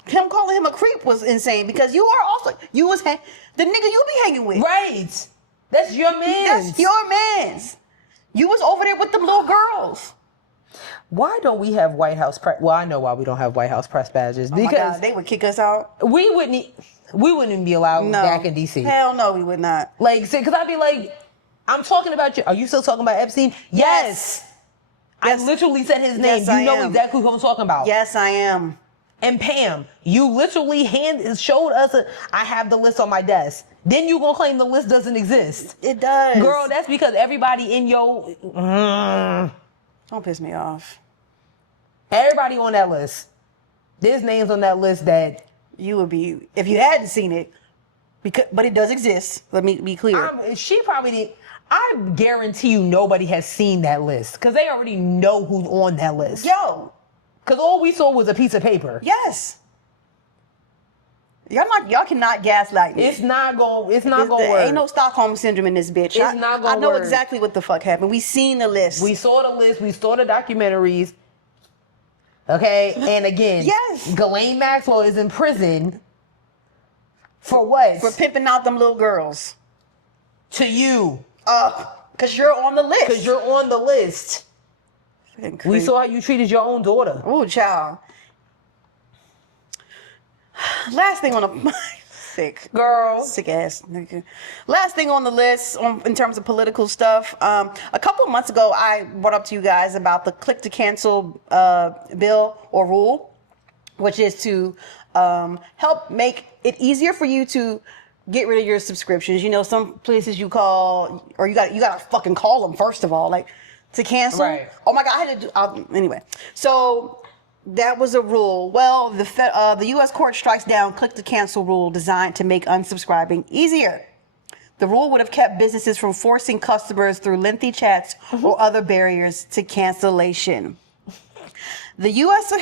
Him calling him a creep was insane because you are also the nigga you be hanging with. Right. That's your man. That's your man's. You was over there with them little girls. Why don't we have White House press? Well, I know why we don't have White House press badges. Because my God, they would kick us out. We wouldn't even be allowed back in DC. Hell no, we would not. Because I'd be like, I'm talking about you. Are you still talking about Epstein? Yes. I literally said his name. Yes, I know am. exactly who I'm talking about. Yes, I am. And Pam, you literally showed us I have the list on my desk. Then you gonna claim the list doesn't exist. It does. Girl, that's because everybody in your... Don't piss me off. Everybody on that list. There's names on that list that... You would be... If you hadn't seen it, but it does exist. Let me be clear. She probably didn't... I guarantee you nobody has seen that list. Because they already know who's on that list. Yo. Because all we saw was a piece of paper. Yes. Y'all cannot gaslight me. It's not gonna work. Ain't no Stockholm syndrome in this bitch. It's not gonna I know work. exactly what the fuck happened. We seen the list. We saw the list. We saw the documentaries. Okay, and again, yes, Ghislaine Maxwell is in prison for what? For pimping out them little girls. To you. Because you're on the list. Because you're on the list. We saw how you treated your own daughter. Oh, child. Last thing on the sick ass nigga. Last thing on the list in terms of political stuff. A couple of months ago, I brought up to you guys about the click to cancel bill or rule, which is to help make it easier for you to get rid of your subscriptions. You know, some places you call, or you got to fucking call them first of all, like to cancel. Right. Oh my God, I had to do anyway. So. That was a rule. Well, the U.S. court strikes down click to cancel rule designed to make unsubscribing easier. The rule would have kept businesses from forcing customers through lengthy chats or other barriers to cancellation. The U.S.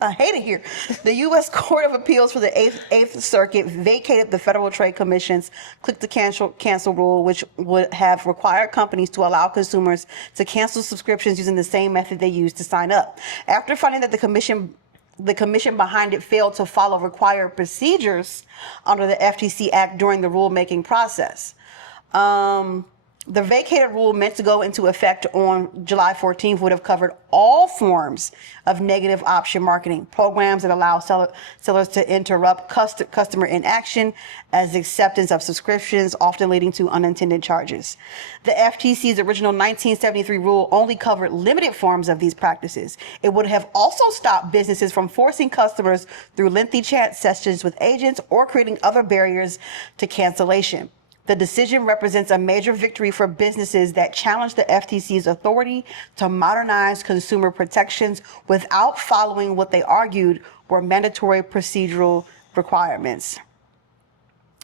I hate it here. The U.S. Court of Appeals for the Eighth Circuit vacated the Federal Trade Commission's click to cancel rule, which would have required companies to allow consumers to cancel subscriptions using the same method they used to sign up. After finding that the commission behind it failed to follow required procedures under the FTC Act during the rulemaking process. The vacated rule, meant to go into effect on July 14th, would have covered all forms of negative option marketing, programs that allow sellers to interrupt customer inaction as acceptance of subscriptions, often leading to unintended charges. The FTC's original 1973 rule only covered limited forms of these practices. It would have also stopped businesses from forcing customers through lengthy chat sessions with agents or creating other barriers to cancellation. The decision represents a major victory for businesses that challenge the FTC's authority to modernize consumer protections without following what they argued were mandatory procedural requirements.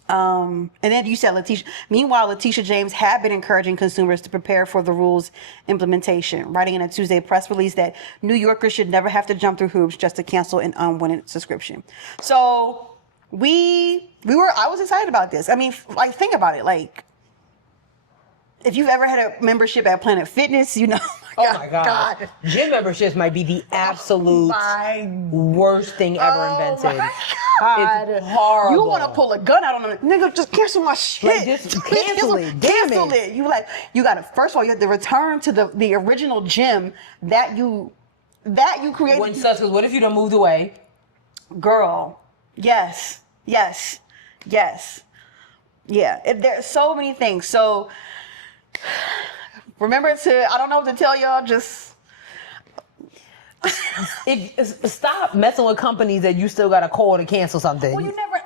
And then you said Meanwhile, Letitia James had been encouraging consumers to prepare for the rule's implementation, writing in a Tuesday press release that New Yorkers should never have to jump through hoops just to cancel an unwanted subscription. So I was excited about this. I mean, like, think about it. Like, if you've ever had a membership at Planet Fitness, you know. Oh my God. Gym memberships might be the absolute worst thing ever invented. It's horrible. You want to pull a gun out on them, nigga? Just cancel my shit. Like, just cancel it. Damn it. You got to. First of all, you have to return to the original gym that you created. When sucks, because what if you done moved away? Girl, yes. Yeah, there's so many things. So remember I don't know what to tell y'all, just stop messing with companies that you still got to call to cancel something. Well, you never,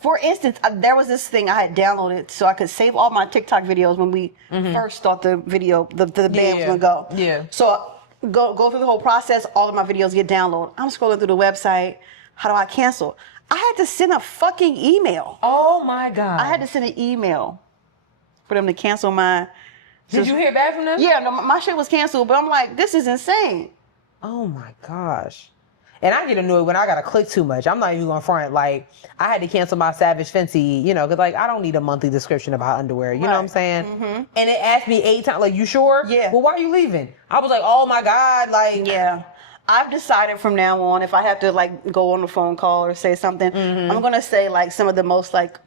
for instance, there was this thing I had downloaded so I could save all my TikTok videos when we first thought the band was gonna go. Yeah. So go through the whole process, all of my videos get downloaded. I'm scrolling through the website. How do I cancel? I had to send a fucking email. Oh my God. I had to send an email for them to cancel my... Did you hear back from them? Yeah, no, my shit was canceled, but I'm like, this is insane. Oh my gosh. And I get annoyed when I gotta click too much. I'm not even gonna front. Like, I had to cancel my Savage Fenty, because like, I don't need a monthly description about underwear. You know what I'm saying? Mm-hmm. And it asked me 8 times, like, you sure? Yeah. Well, why are you leaving? I was like, oh my God, like... Yeah. I've decided from now on, if I have to like go on a phone call or say something, I'm going to say like some of the most like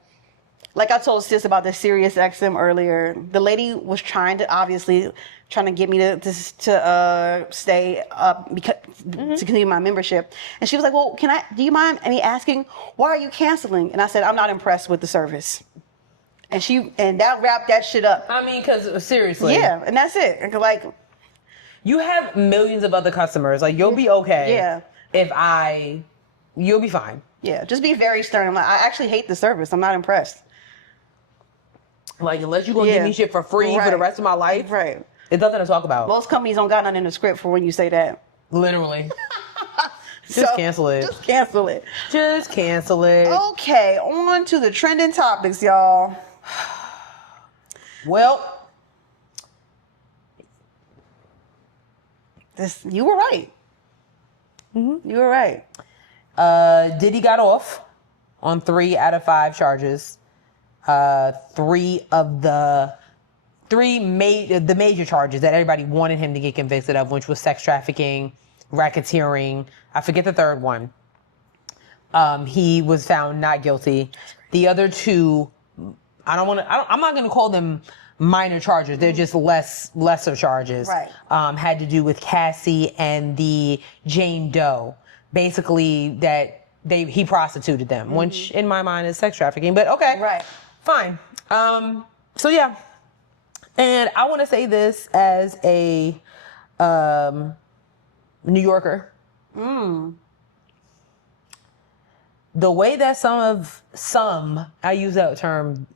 I told Sis about the Sirius XM earlier. The lady was trying to get me to stay up because to continue my membership. And she was like, well, do you mind me asking, why are you canceling? And I said, I'm not impressed with the service. And that wrapped that shit up. I mean, because seriously. Yeah. And that's it. Like, you have millions of other customers. Like, you'll be okay. Yeah. You'll be fine. Yeah. Just be very stern. I'm like, I actually hate the service. I'm not impressed. Like, unless you're going to give me shit for free for the rest of my life. Right. It's nothing to talk about. Most companies don't got nothing in the script for when you say that. Literally. Just cancel it. Just cancel it. Just cancel it. Okay. On to the trending topics, y'all. Well... You were right. Mm-hmm. You were right. Diddy got off on 3 out of 5 charges. 3 of the major charges that everybody wanted him to get convicted of, which was sex trafficking, racketeering. I forget the third one. He was found not guilty. The other 2, I'm not going to call them minor charges. They're just lesser charges. Right. Had to do with Cassie and the Jane Doe. Basically, that he prostituted them, which in my mind is sex trafficking. But okay, right, fine. So yeah, and I want to say this as a New Yorker. The way that some I use that term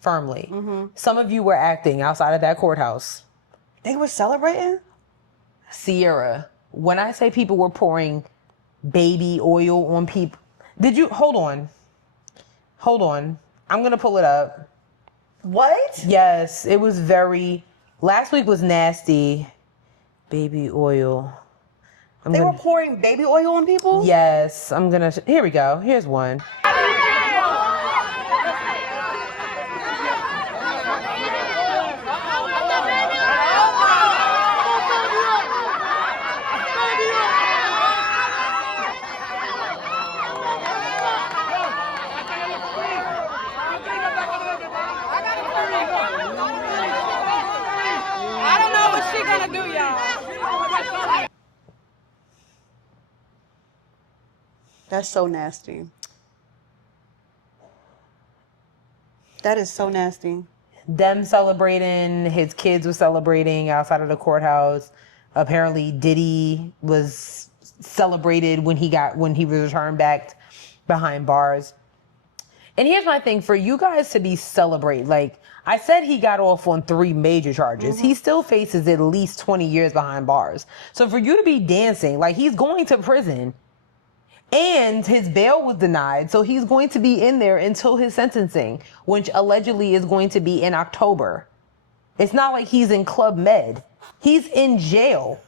firmly. Some of you were acting outside of that courthouse. They were celebrating? Sierra, when I say people were pouring baby oil on people, hold on. I'm going to pull it up. What? Yes, it was very. Last week was nasty. Baby oil. They were pouring baby oil on people? Yes, I'm gonna. Here we go. Here's one. I don't know what she gonna do, y'all. That's so nasty. That is so nasty. Them celebrating, his kids were celebrating outside of the courthouse. Apparently Diddy was celebrated when he was returned back behind bars. And here's my thing, for you guys to be celebrated, like I said, he got off on 3 major charges. He still faces at least 20 years behind bars. So for you to be dancing, like he's going to prison and his bail was denied. So he's going to be in there until his sentencing, which allegedly is going to be in October. It's not like he's in Club Med. He's in jail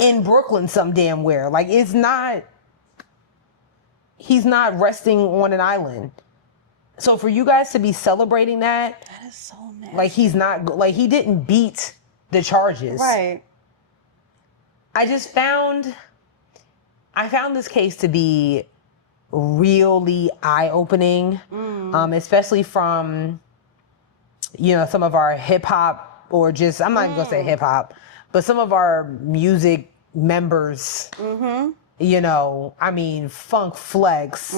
in Brooklyn some damn where. Like he's not resting on an island. So for you guys to be celebrating that That is so nasty. like he's not, like he didn't beat the charges. Right. I found this case to be really eye-opening, especially from, some of our hip-hop or just, I'm not even gonna say hip-hop, but some of our music members, Funk Flex,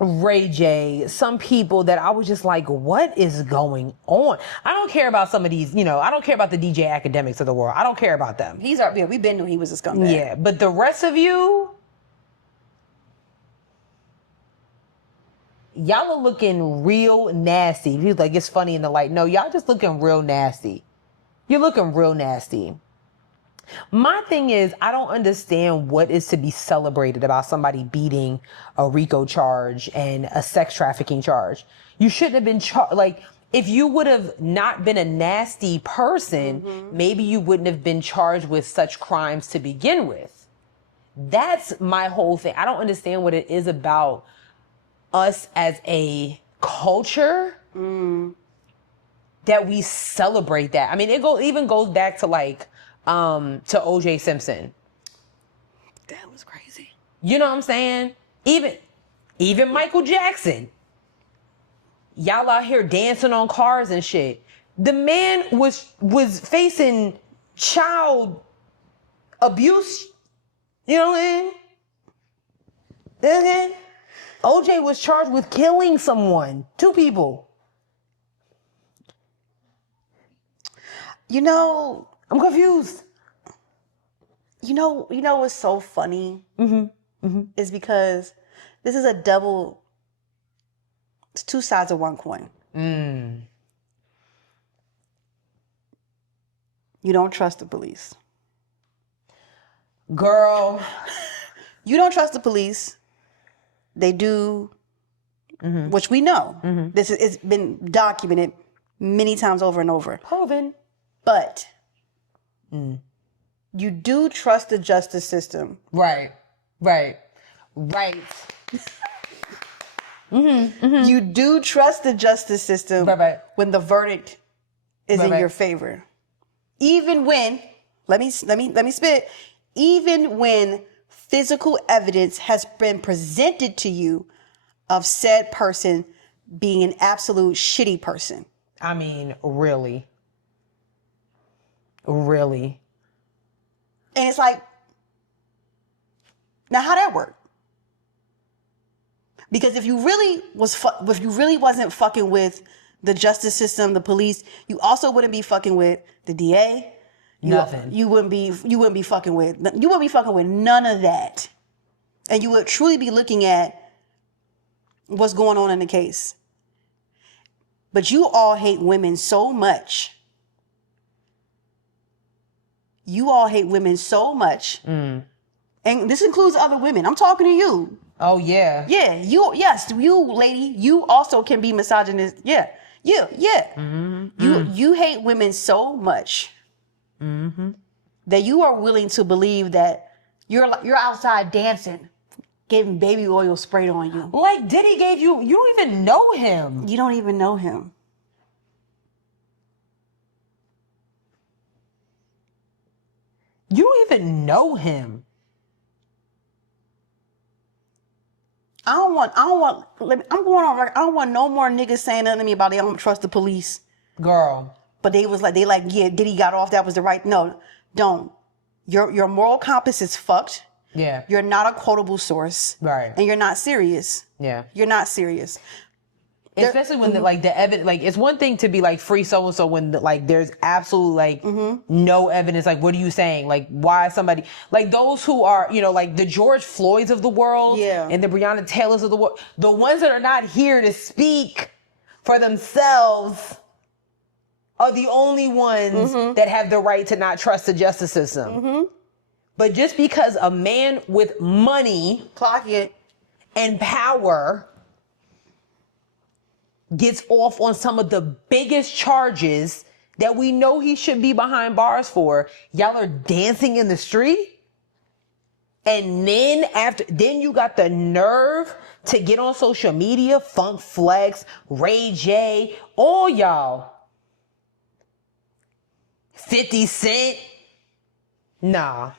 Ray J, some people that I was just like, what is going on? I don't care about some of these, I don't care about the DJ academics of the world. I don't care about them. We've been knew he was a scumbag. Yeah, but the rest of you, y'all are looking real nasty. He's like, it's funny in the light. No, y'all just looking real nasty. You're looking real nasty. My thing is, I don't understand what is to be celebrated about somebody beating a RICO charge and a sex trafficking charge. You shouldn't have been charged. Like, if you would have not been a nasty person, maybe you wouldn't have been charged with such crimes to begin with. That's my whole thing. I don't understand what it is about us as a culture that we celebrate that. I mean, even goes back to like, to O.J. Simpson. That was crazy. You know what I'm saying? Even Michael Jackson. Y'all out here dancing on cars and shit. The man was facing child abuse. You know what I mean? O.J. was charged with killing someone. 2 people. I'm confused. You know what's so funny? Is because this is it's 2 sides of one coin. You don't trust the police. Girl. You don't trust the police. They do, which we know. It's been documented many times over and over. Proven. But you do trust the justice system. Right. You do trust the justice system when the verdict is in your favor. Even when, let me spit, even when physical evidence has been presented to you of said person being an absolute shitty person. I mean, really. Really. And it's like, now how that work? Because if you really wasn't fucking with the justice system, the police, you also wouldn't be fucking with the DA. Nothing. You wouldn't be fucking with none of that. And you would truly be looking at what's going on in the case. But you all hate women so much. And this includes other women. I'm talking to you. Oh, yeah. Yeah, you lady, you also can be misogynist. Yeah, Yeah. You hate women so much that you are willing to believe that you're outside dancing, getting baby oil sprayed on you. Like Diddy gave you don't even know him. You don't even know him. You don't even know him. I'm going on record. I don't want no more niggas saying nothing to me about they don't trust the police. Girl. But yeah, Diddy got off. That was the right. No, don't. Your moral compass is fucked. Yeah. You're not a quotable source. Right. And you're not serious. Yeah. You're not serious. Especially when the evidence, like, it's one thing to be like free so-and-so when there's absolute no evidence. Like, what are you saying? Like, why somebody, like those who are, like the George Floyds of the world and the Breonna Taylors of the world, the ones that are not here to speak for themselves are the only ones that have the right to not trust the justice system. But just because a man with money, clock it, and power gets off on some of the biggest charges that we know he should be behind bars for, y'all are dancing in the street? And then you got the nerve to get on social media, Funk Flex, Ray J, all y'all. 50 Cent? Nah.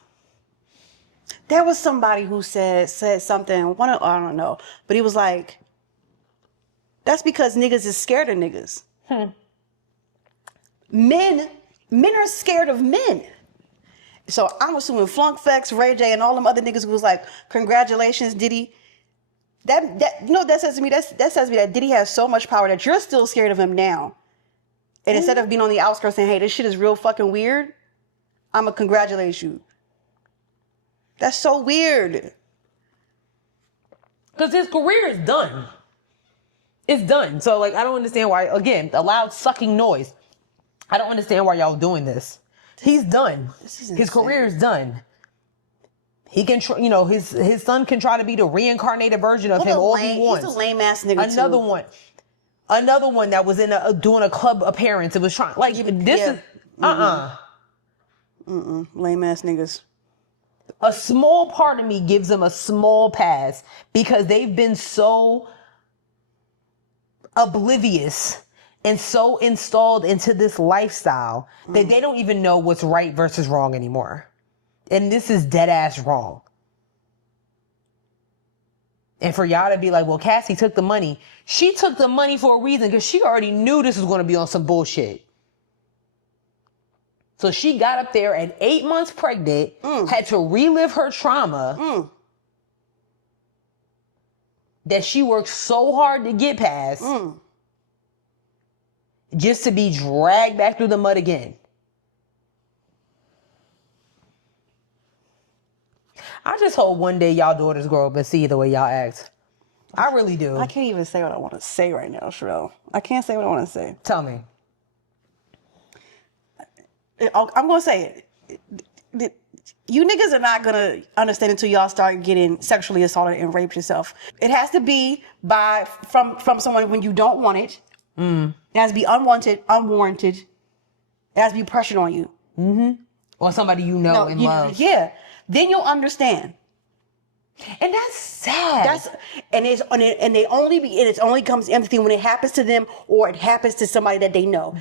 There was somebody who said something, I don't know, but he was like, that's because niggas is scared of niggas. Men are scared of men. So I'm assuming Flunk Flex, Ray J, and all them other niggas who was like, congratulations, Diddy. That says to me, that says to me that Diddy has so much power that you're still scared of him now. And instead of being on the outskirts saying, hey, this shit is real fucking weird, I'ma congratulate you. That's so weird. Because his career is done. It's done. So, like, I don't understand why, again, the loud sucking noise. I don't understand why y'all doing this. He's done. His career is done. He can, his son can try to be the reincarnated version of him all he wants. He's a lame ass nigga Another one that was doing a club appearance. It was trying, like, this is, lame ass niggas. A small part of me gives them a small pass because they've been so oblivious and so installed into this lifestyle that they don't even know what's right versus wrong anymore. And this is dead ass wrong. And for y'all to be like, well, Cassie took the money. She took the money for a reason because she already knew this was going to be on some bullshit. So she got up there at 8 months pregnant, had to relive her trauma that she worked so hard to get past just to be dragged back through the mud again. I just hope one day y'all daughters grow up and see the way y'all act. I really do. I can't even say what I want to say right now, Sherelle. I can't say what I want to say. Tell me. I'm going to say it. You niggas are not going to understand until y'all start getting sexually assaulted and raped yourself. It has to be from someone when you don't want it. It has to be unwanted, unwarranted. It has to be pressured on you. Or somebody you know and love. Yeah. Then you'll understand. And that's sad. It only comes empathy when it happens to them or it happens to somebody that they know.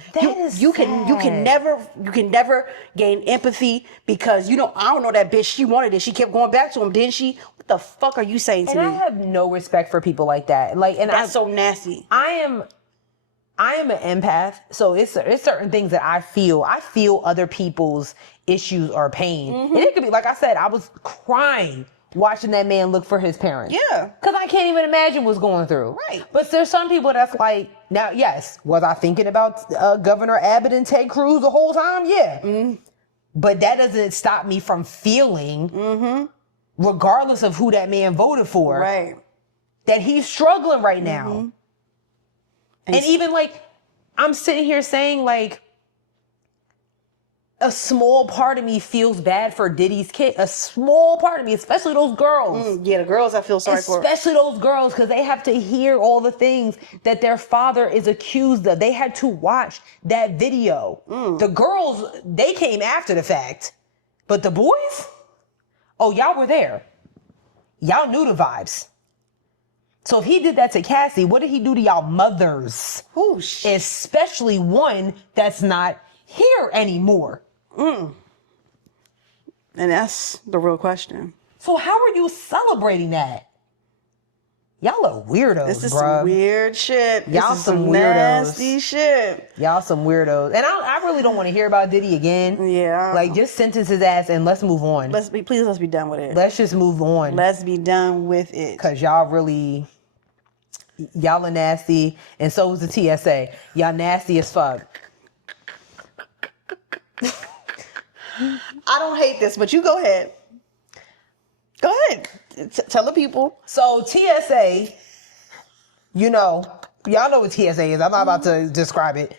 You can never gain empathy because I don't know that bitch. She wanted it. She kept going back to him, didn't she? What the fuck are you saying to me? And I have no respect for people like that. That's so nasty. I am an empath, so it's certain things that I feel. I feel other people's issues or pain, and it could be like I said. I was crying watching that man look for his parents. Yeah. Because I can't even imagine what's going through. Right. But there's some people that's like, now, yes, was I thinking about Governor Abbott and Ted Cruz the whole time? Yeah. But that doesn't stop me from feeling, regardless of who that man voted for, right, that he's struggling right now. And even like, I'm sitting here saying like, a small part of me feels bad for Diddy's kid. A small part of me, especially those girls. Yeah, the girls I feel sorry for. Especially those girls, because they have to hear all the things that their father is accused of. They had to watch that video. The girls, they came after the fact. But the boys, oh, y'all were there. Y'all knew the vibes. So if he did that to Cassie, what did he do to y'all mothers? Especially one that's not here anymore. And that's the real question. So how are you celebrating that? Y'all are weirdos, This is bruh. some weird shit. Y'all This is some weirdos. nasty shit. Y'all some weirdos. And I really don't want to hear about Diddy again. Yeah. Like, just sentence his ass and let's move on. Let's be done with it. Let's just move on. Let's be done with it. Because y'all are nasty. And so is the TSA. Y'all nasty as fuck. I don't hate this, but you go ahead. Go ahead. Tell the people. So TSA, y'all know what TSA is. I'm not about to describe it.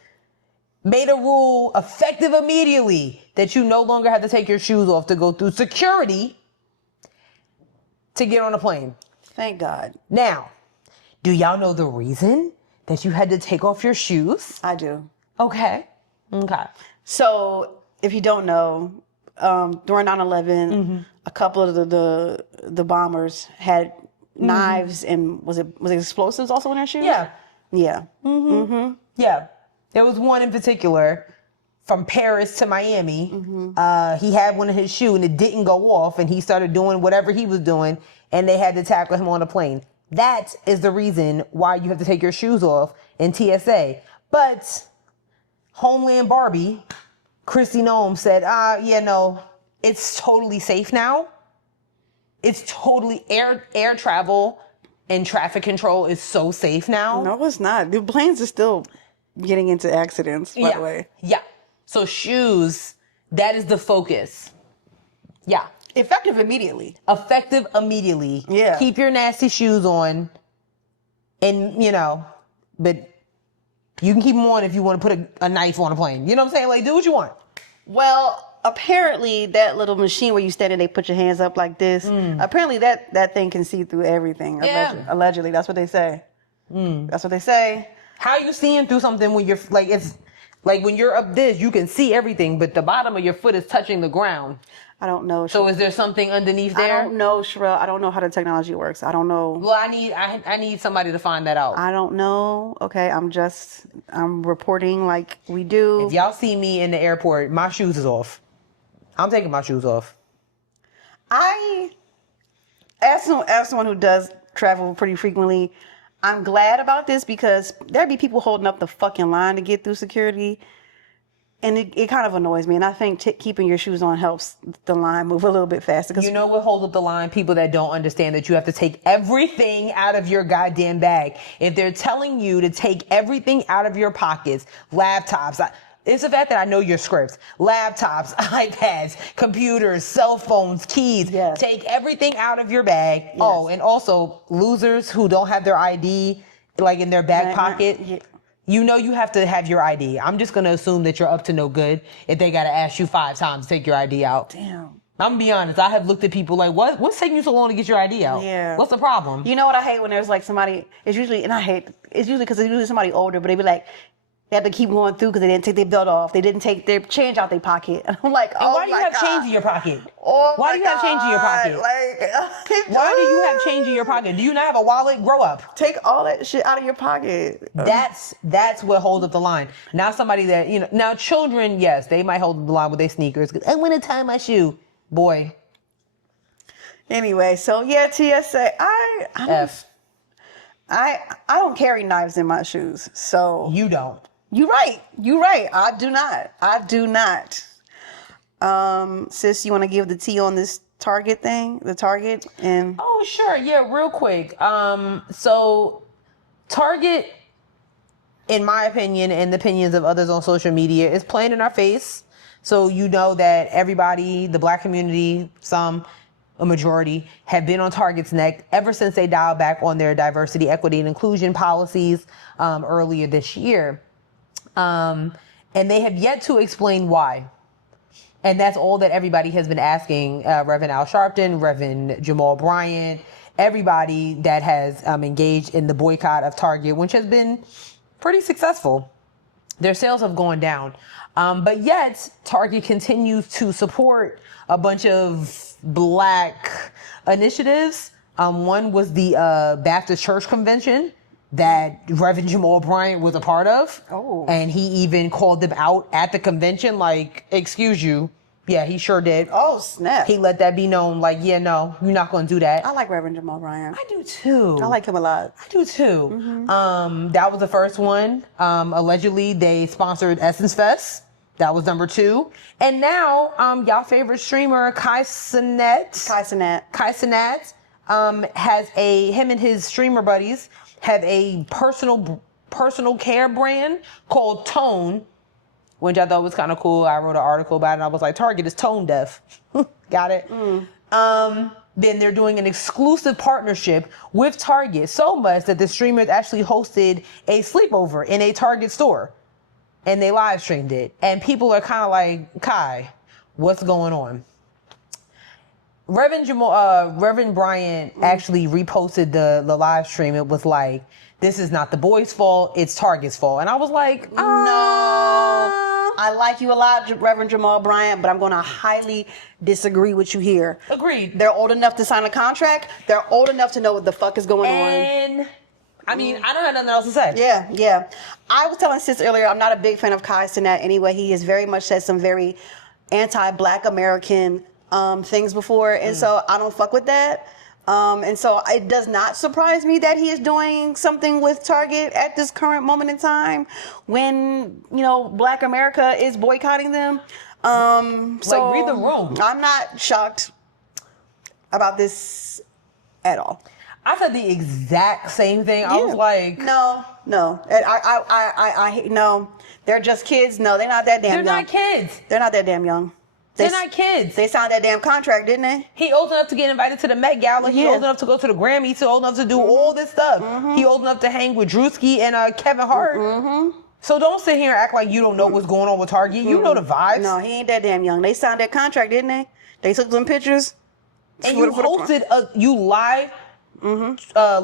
Made a rule effective immediately that you no longer have to take your shoes off to go through security to get on a plane. Thank God. Now, do y'all know the reason that you had to take off your shoes? I do. Okay. So, if you don't know, during 9/11, a couple of the bombers had knives and was it explosives also in their shoes? Yeah. Yeah. Yeah. There was one in particular from Paris to Miami. He had one in his shoe and it didn't go off and he started doing whatever he was doing and they had to tackle him on a plane. That is the reason why you have to take your shoes off in TSA. But Homeland Barbie, Christy Nome said, it's totally safe now. It's totally air travel and traffic control is so safe now. No, it's not. The planes are still getting into accidents, by the way. Yeah. So shoes, that is the focus. Yeah. Effective immediately. Effective immediately. Yeah. Keep your nasty shoes on. And, but you can keep them on if you want to put a knife on a plane. You know what I'm saying? Like, do what you want. Well, apparently that little machine where you stand and they put your hands up like this, apparently that thing can see through everything. Yeah. Allegedly. That's what they say. That's what they say. How are you seeing through something when you're, like, it's, like, when you're up this, you can see everything, but the bottom of your foot is touching the ground. I don't know. So is there something underneath there? I don't know, Sherelle. I don't know how the technology works. I don't know. Well, I need somebody to find that out. I don't know. Okay, I'm reporting like we do. If y'all see me in the airport, my shoes is off. I'm taking my shoes off. As someone who does travel pretty frequently, I'm glad about this because there'd be people holding up the fucking line to get through security. And it kind of annoys me. And I think keeping your shoes on helps the line move a little bit faster. You know what holds up the line? People that don't understand that you have to take everything out of your goddamn bag. If they're telling you to take everything out of your pockets, laptops, it's the fact that I know your scripts. Laptops, iPads, computers, cell phones, keys. Yes. Take everything out of your bag. Yes. Oh, and also losers who don't have their ID like in their back pocket. Yeah. You know you have to have your ID. I'm just going to assume that you're up to no good if they got to ask you 5 times to take your ID out. Damn. I'm going to be honest. I have looked at people like, what's taking you so long to get your ID out? Yeah. What's the problem? You know what I hate when there's like somebody, it's usually because it's usually somebody older, but they be like, they have to keep going through because they didn't take their belt off. They didn't take their change out their pocket. And I'm like, oh, why do you have change in your pocket? Oh, why do you have change in your pocket? Why do you have change in your pocket? Do you not have a wallet? Grow up. Take all that shit out of your pocket. That's what holds up the line. Now somebody that, now children, yes, they might hold up the line with their sneakers. I want to tie my shoe. Boy. Anyway, so yeah, TSA, I don't carry knives in my shoes. So You don't. You're right. I do not. Sis, you want to give the tea on this Target thing? The Target and Oh, sure. Yeah, real quick. So Target, in my opinion and the opinions of others on social media, is playing in our face. So you know that everybody, the black community, a majority, have been on Target's neck ever since they dialed back on their diversity, equity, and inclusion policies earlier this year. And they have yet to explain why. And that's all that everybody has been asking. Reverend Al Sharpton, Reverend Jamal Bryant, everybody that has engaged in the boycott of Target, which has been pretty successful. Their sales have gone down. But yet, Target continues to support a bunch of black initiatives. One was the Baptist Church Convention that Reverend Jamal Bryant was a part of. Oh. And he even called them out at the convention, like, excuse you. Yeah, he sure did. Oh, snap. He let that be known, like, yeah, no, you're not going to do that. I like Reverend Jamal Bryant. I do too. I like him a lot. I do too. That was the first one. Allegedly, they sponsored Essence Fest. That was number 2. And now, y'all favorite streamer, Cenat, has him and his streamer buddies have a personal care brand called Tone, which I thought was kind of cool. I wrote an article about it and I was like, Target is tone deaf. Got it? Then they're doing an exclusive partnership with Target, so much that the streamers actually hosted a sleepover in a Target store and they live streamed it. And people are kind of like, Kai, what's going on? Reverend Bryant actually reposted the live stream. It was like, this is not the boys' fault, it's Target's fault. And I was like, No. I like you a lot, Reverend Jamal Bryant, but I'm going to highly disagree with you here. Agreed. They're old enough to sign a contract. They're old enough to know what the fuck is going on. And I mean, I don't have nothing else to say. Yeah. I was telling Sis earlier, I'm not a big fan of Cenat anyway. He has very much said some very anti-Black American things before, and so I don't fuck with that. And so it does not surprise me that he is doing something with Target at this current moment in time when, Black America is boycotting them. So read the room. I'm not shocked about this at all. I said the exact same thing. I was like, no. I no. They're just kids. No, they're not that damn young. they're not kids. They're not that damn young. They're not kids. They signed that damn contract, didn't they? He old enough to get invited to the Met Gala. He Yeah. old enough to go to the Grammys. He old enough to do all this stuff. He old enough to hang with Drewski and Kevin Hart. So don't sit here and act like you don't know what's going on with Target. You know the vibes. No, he ain't that damn young. They signed that contract, didn't they? They took some pictures. And you hosted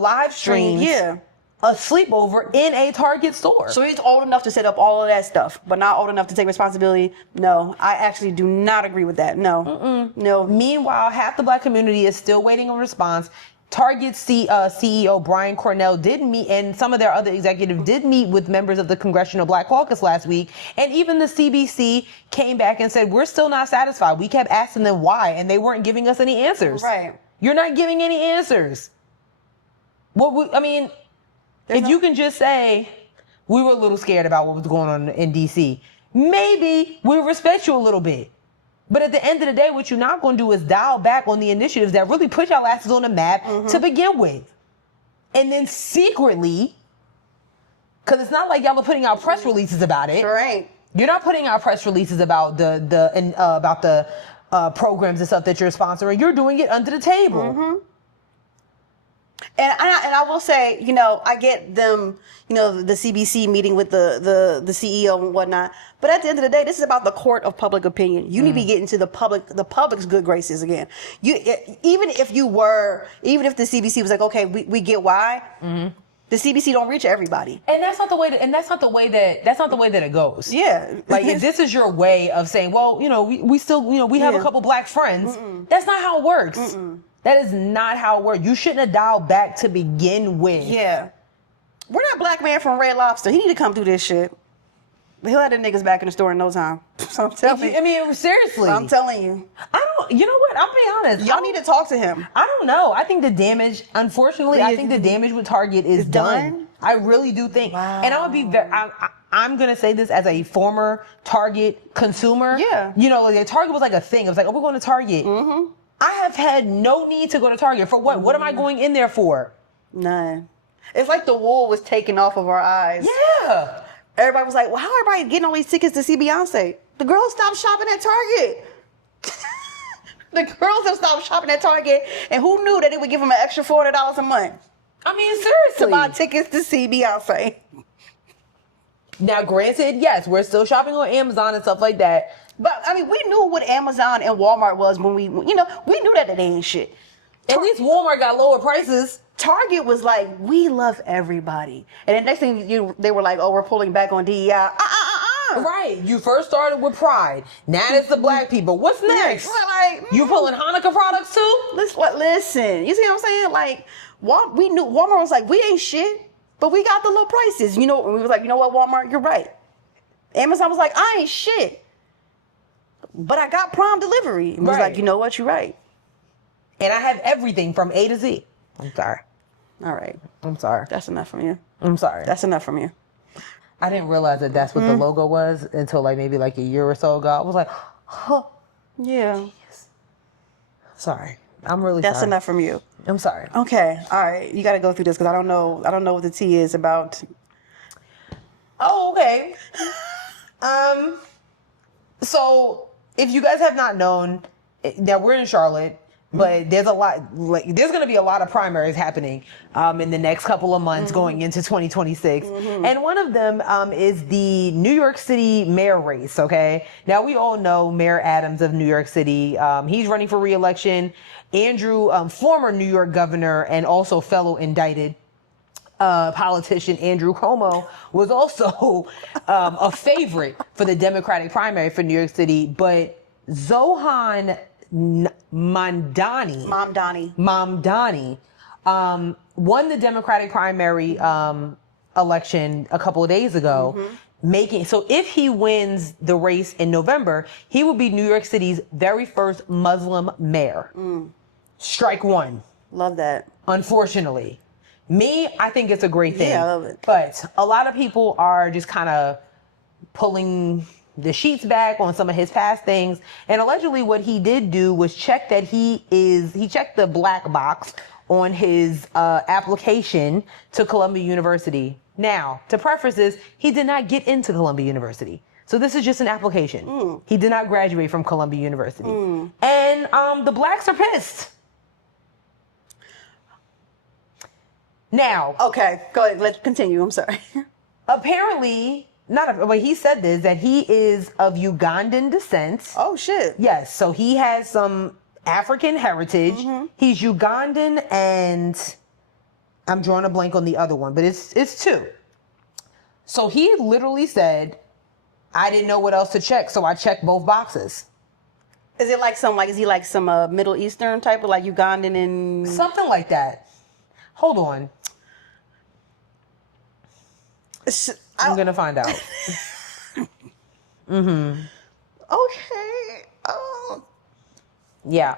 live streams. Yeah. A sleepover in a Target store. So he's old enough to set up all of that stuff, but not old enough to take responsibility. No, I actually do not agree with that. No. No. Meanwhile, half the Black community is still waiting on a response. Target CEO Brian Cornell did meet, and some of their other executives did meet with members of the Congressional Black Caucus last week. And even the CBC came back and said, we're still not satisfied. We kept asking them why, and they weren't giving us any answers. Right. You're not giving any answers. If you can just say, we were a little scared about what was going on in D.C., maybe we'll respect you a little bit. But at the end of the day, what you're not going to do is dial back on the initiatives that really put y'all asses on the map to begin with. And then secretly, because it's not like y'all are putting out press releases about it. Sure ain't. You're not putting out press releases about the programs and stuff that you're sponsoring. You're doing it under the table. And I will say, I get them, the CBC meeting with the CEO and whatnot. But at the end of the day, this is about the court of public opinion. You need to be getting to the public's good graces again. Even if the CBC was like, okay, we get why. The CBC don't reach everybody. And that's not the way that it goes. Yeah. Like, if this is your way of saying, well, we still, we have a couple Black friends. That's not how it works. That is not how it works. You shouldn't have dialed back to begin with. Yeah. We're not Black Man from Red Lobster. He need to come through this shit. He'll have the niggas back in the store in no time. So I'm telling you. Seriously. I'm telling you. You know what? I'll be honest. Y'all need to talk to him. I don't know. I think the damage, unfortunately, I think the damage with Target is done. I really do think. Wow. And I'm going to be I'm going to say this as a former Target consumer. Yeah. Target was like a thing. It was like, oh, we're going to Target. I have had no need to go to Target. For what? What am I going in there for? None. It's like the wool was taken off of our eyes. Yeah. Everybody was like, well, how everybody getting all these tickets to see Beyonce? The girls stopped shopping at Target. The girls have stopped shopping at Target, and who knew that it would give them an extra $400 a month I mean, seriously. to buy tickets to see Beyonce? Now, granted, yes, we're still shopping on Amazon and stuff like that. But I mean, we knew what Amazon and Walmart was when we knew that they ain't shit. At least Walmart got lower prices. Target was like, we love everybody, and then next thing they were like, oh, we're pulling back on DEI. Right. You first started with Pride. Now it's the black people. What's next? Like, you pulling Hanukkah products too? Listen. You see what I'm saying? Like, we knew Walmart was like, we ain't shit, but we got the low prices. You know, and we was like, you know what, Walmart, you're right. Amazon was like, I ain't shit, but I got Prime delivery. And was like, you know what, you're right. And I have everything from A to Z. I'm sorry. All right. I'm sorry. That's enough from you. I'm sorry. That's enough from you. I didn't realize that that's what the logo was until maybe a year or so ago. I was like, huh. Yeah. Sorry. I'm really That's sorry. enough from you. I'm sorry. Okay. All right. You got to go through this because I don't know what the tea is about. Oh, okay. So if you guys have not known, now we're in Charlotte, but there's going to be a lot of primaries happening in the next couple of months going into 2026. And one of them is the New York City mayor race, okay? Now, we all know Mayor Adams of New York City. He's running for re-election. Andrew, former New York governor and also fellow indicted politician Andrew Cuomo was also a favorite for the Democratic primary for New York City, but Zohran Mamdani won the Democratic primary election a couple of days ago, so if he wins the race in November, he will be New York City's very first Muslim mayor. Strike one. Love that. Unfortunately. Me, I think it's a great thing. Yeah, I love it. But a lot of people are just kind of pulling the sheets back on some of his past things. And allegedly what he did do was check that he checked the black box on his application to Columbia University. Now, to preface this, he did not get into Columbia University. So this is just an application. He did not graduate from Columbia University. And the blacks are pissed. Now, Okay, go ahead. Let's continue. I'm sorry. apparently, but he said this, that he is of Ugandan descent. Oh shit. Yes, so he has some African heritage. He's Ugandan and I'm drawing a blank on the other one, but it's two. So he literally said, I didn't know what else to check, so I checked both boxes. Is it is he like some Middle Eastern type of Ugandan and Something like that. Hold on. I'm gonna find out. Okay. Yeah.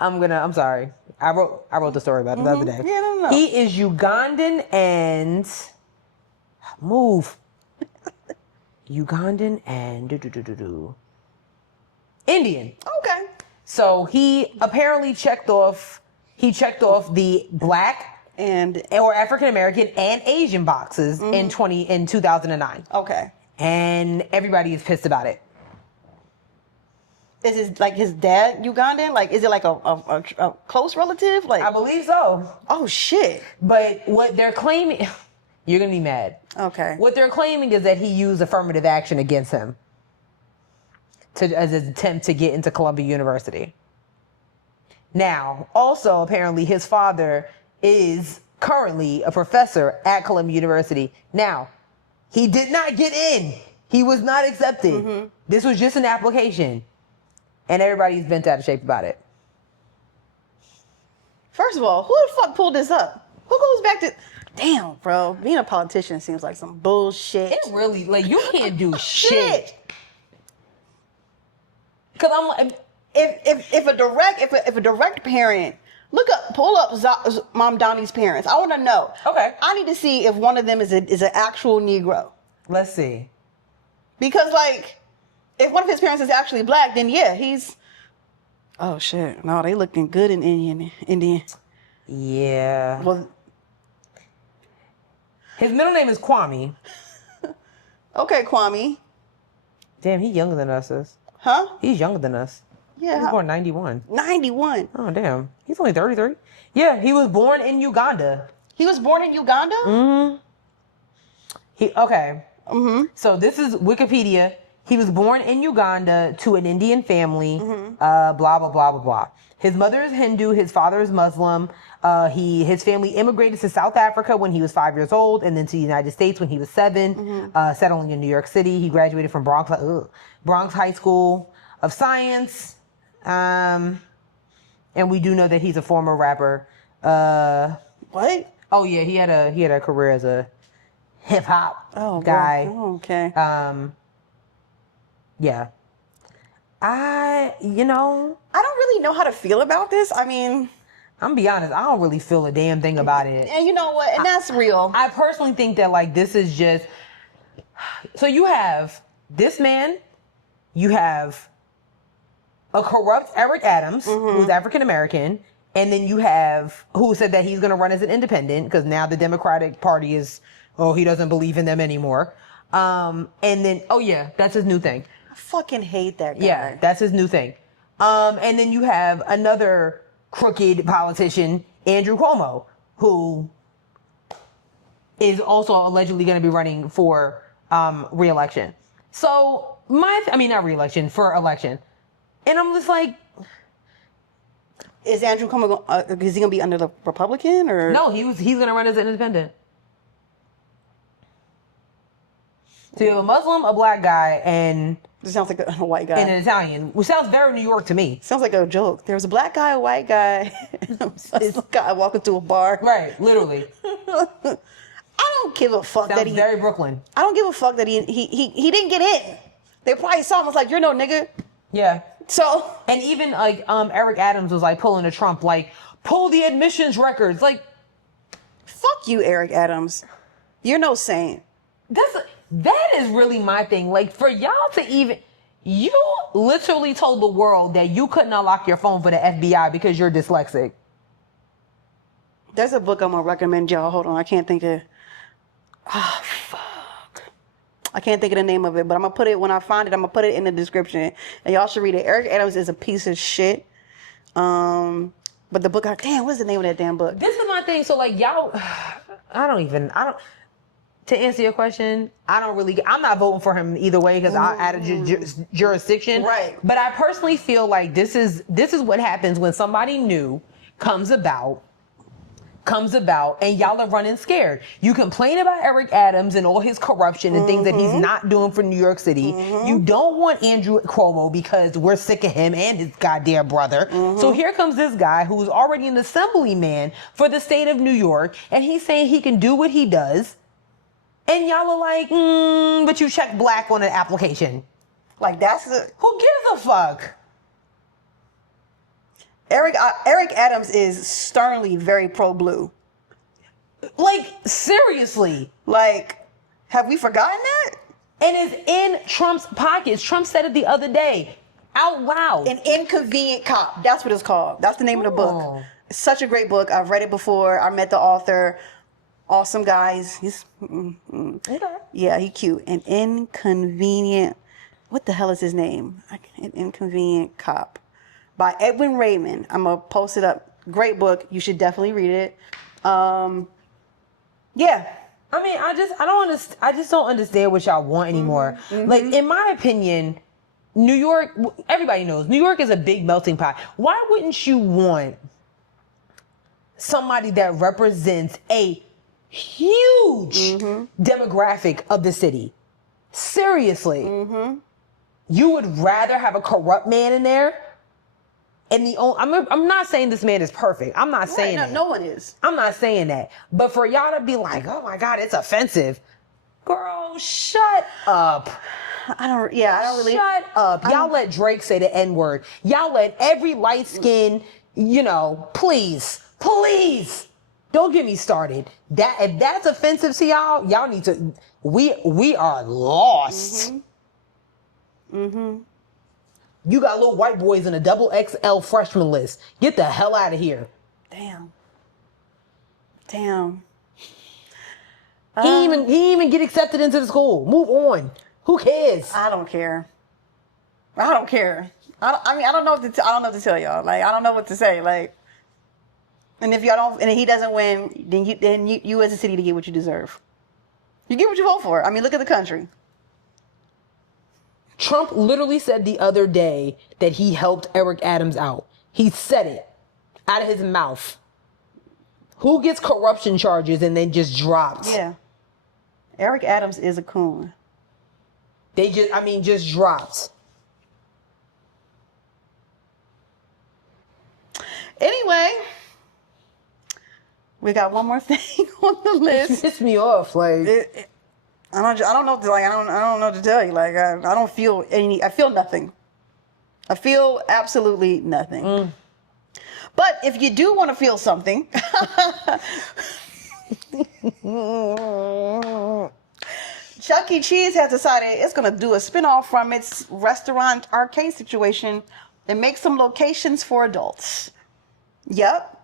I'm sorry. I wrote the story about it the other day. Yeah, no. He is Ugandan and Ugandan and Indian. Okay. So he apparently checked off the black or African American and Asian boxes in 2009. Okay. And everybody is pissed about it. Is his dad Ugandan? Is it a close relative? I believe so. Oh shit. But what they're claiming, you're gonna be mad. Okay. What they're claiming is that he used affirmative action against him as an attempt to get into Columbia University. Now, also apparently his father is currently a professor at Columbia University. Now, he did not get in. He was not accepted. This was just an application. And everybody's bent out of shape about it. First of all, who the fuck pulled this up? Who goes back to... Damn, bro. Being a politician seems like some bullshit. It really, you can't do shit. Because I'm like... If a direct parent... pull up Mamdani's parents. I want to know. Okay. I need to see if one of them is an actual Negro. Let's see. Because, if one of his parents is actually black, then yeah, he's... Oh, shit. No, they looking good in Indian. Yeah. Well... His middle name is Kwame. Okay, Kwame. Damn, he's younger than us. Huh? He's younger than us. Yeah. He was born 91. 91. Oh, damn. He's only 33. Yeah, he was born in Uganda. He was born in Uganda? So this is Wikipedia. He was born in Uganda to an Indian family. Blah, blah, blah, blah, blah. His mother is Hindu. His father is Muslim. His family immigrated to South Africa when he was 5 years old, and then to the United States when he was 7, settling in New York City. He graduated from Bronx High School of Science. And we do know that he's a former rapper. What? Oh yeah, he had a career as a hip hop guy. Oh, okay. Yeah. I don't really know how to feel about this. I mean, I'm gonna be honest, I don't really feel a damn thing about it. and you know what? And that's real. I personally think that like this is just, so you have this man, you have a corrupt Eric Adams, who's African American, and then you have who said that he's gonna run as an independent because now the Democratic Party is, he doesn't believe in them anymore. And then, that's his new thing. I fucking hate that guy. Yeah, that's his new thing. And then you have another crooked politician, Andrew Cuomo, who is also allegedly going to be running for re-election. So not re-election, for election. And I'm just like, is Andrew Cuomo? Is he gonna be under the Republican or? no, he's going to run as an independent. So you have a Muslim, a black guy, and It sounds like a white guy. an Italian, which sounds very New York to me. Sounds like a joke. There was a black guy, a white guy, and a Muslim guy walking to a bar. Right, literally. I don't give a fuck Sounds that he. very Brooklyn. I don't give a fuck that he didn't get in. They probably saw him was like, "You're no nigga." Yeah. So And even like Eric Adams was like pulling a Trump, like pull the admissions records. Like, fuck you, Eric Adams. You're no saint. that is really my thing. Like for y'all to even, you literally told the world that you couldn't unlock your phone for the FBI because you're dyslexic. There's a book I'm gonna recommend y'all. Hold on, I can't think of. Fuck. I can't think of the name of it, but I'm gonna put it when I find it. I'm gonna put it in the description, and y'all should read it. Eric Adams is a piece of shit. But the book, what's the name of that damn book? This is my thing. So like y'all, to answer your question, I'm not voting for him either way because I'm out of jurisdiction. Right. But I personally feel like this is what happens when somebody new comes about and y'all are running scared. You complain about Eric Adams and all his corruption and things that he's not doing for New York City. You don't want Andrew Cuomo because we're sick of him and his goddamn brother. So here comes this guy who's already an assemblyman for the state of New York, and he's saying he can do what he does. And y'all are like, but you check black on an application. Like Who gives a fuck? Eric Adams is sternly very pro-blue. Like, seriously. Like, have we forgotten that? And it's in Trump's pockets. Trump said it the other day, out loud. An Inconvenient Cop. That's what it's called. That's the name of the book. It's such a great book. I've read it before. I met the author. Awesome guys. He's yeah, he cute. An Inconvenient. What the hell is his name? An Inconvenient Cop. By Edwin Raymond. I'm gonna post it up. Great book. You should definitely read it. Yeah. I mean, I just don't understand what y'all want anymore. Like, in my opinion, New York, everybody knows, New York is a big melting pot. Why wouldn't you want somebody that represents a huge demographic of the city? Seriously. You would rather have a corrupt man in there? And I'm not saying this man is perfect. I'm not saying that. No one is. I'm not saying that. But for y'all to be like, oh my God, it's offensive. Girl, shut up. I don't really. Shut up. Y'all let Drake say the N-word. Y'all let every light skin, please. Don't get me started. If that's offensive to y'all need to, we are lost. You got little white boys in a double XL freshman list. Get the hell out of here. Damn. He didn't even get accepted into the school. Move on. Who cares? I don't care. I don't know what to tell y'all. Like, I don't know what to say. Like, And if y'all don't, and he doesn't win, then you as a city to get what you deserve. You get what you vote for. I mean, look at the country. Trump literally said the other day that he helped Eric Adams out. He said it out of his mouth. Who gets corruption charges and then just dropped? Yeah. Eric Adams is a coon. Just dropped. Anyway, we got one more thing on the list. It pissed me off. Like, I don't know. Like, I don't know what to tell you. Like, I don't feel any. I feel nothing. I feel absolutely nothing. But if you do want to feel something, Chuck E. Cheese has decided it's going to do a spinoff from its restaurant arcade situation and make some locations for adults. Yep.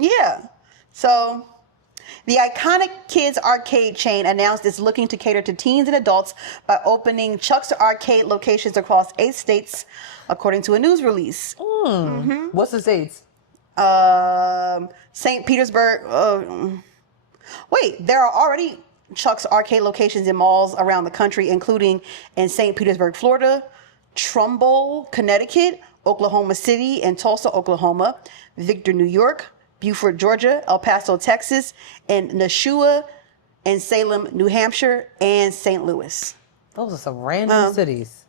Yeah. So the iconic kids arcade chain announced it's looking to cater to teens and adults by opening Chuck's arcade locations across 8 states, according to a news release. What's the states? St. Petersburg. Wait, there are already Chuck's arcade locations in malls around the country, including in St. Petersburg, Florida, Trumbull, Connecticut, Oklahoma City, and Tulsa, Oklahoma, Victor, New York, Beaufort, Georgia, El Paso, Texas, and Nashua and Salem, New Hampshire, and St. Louis. Those are some random cities.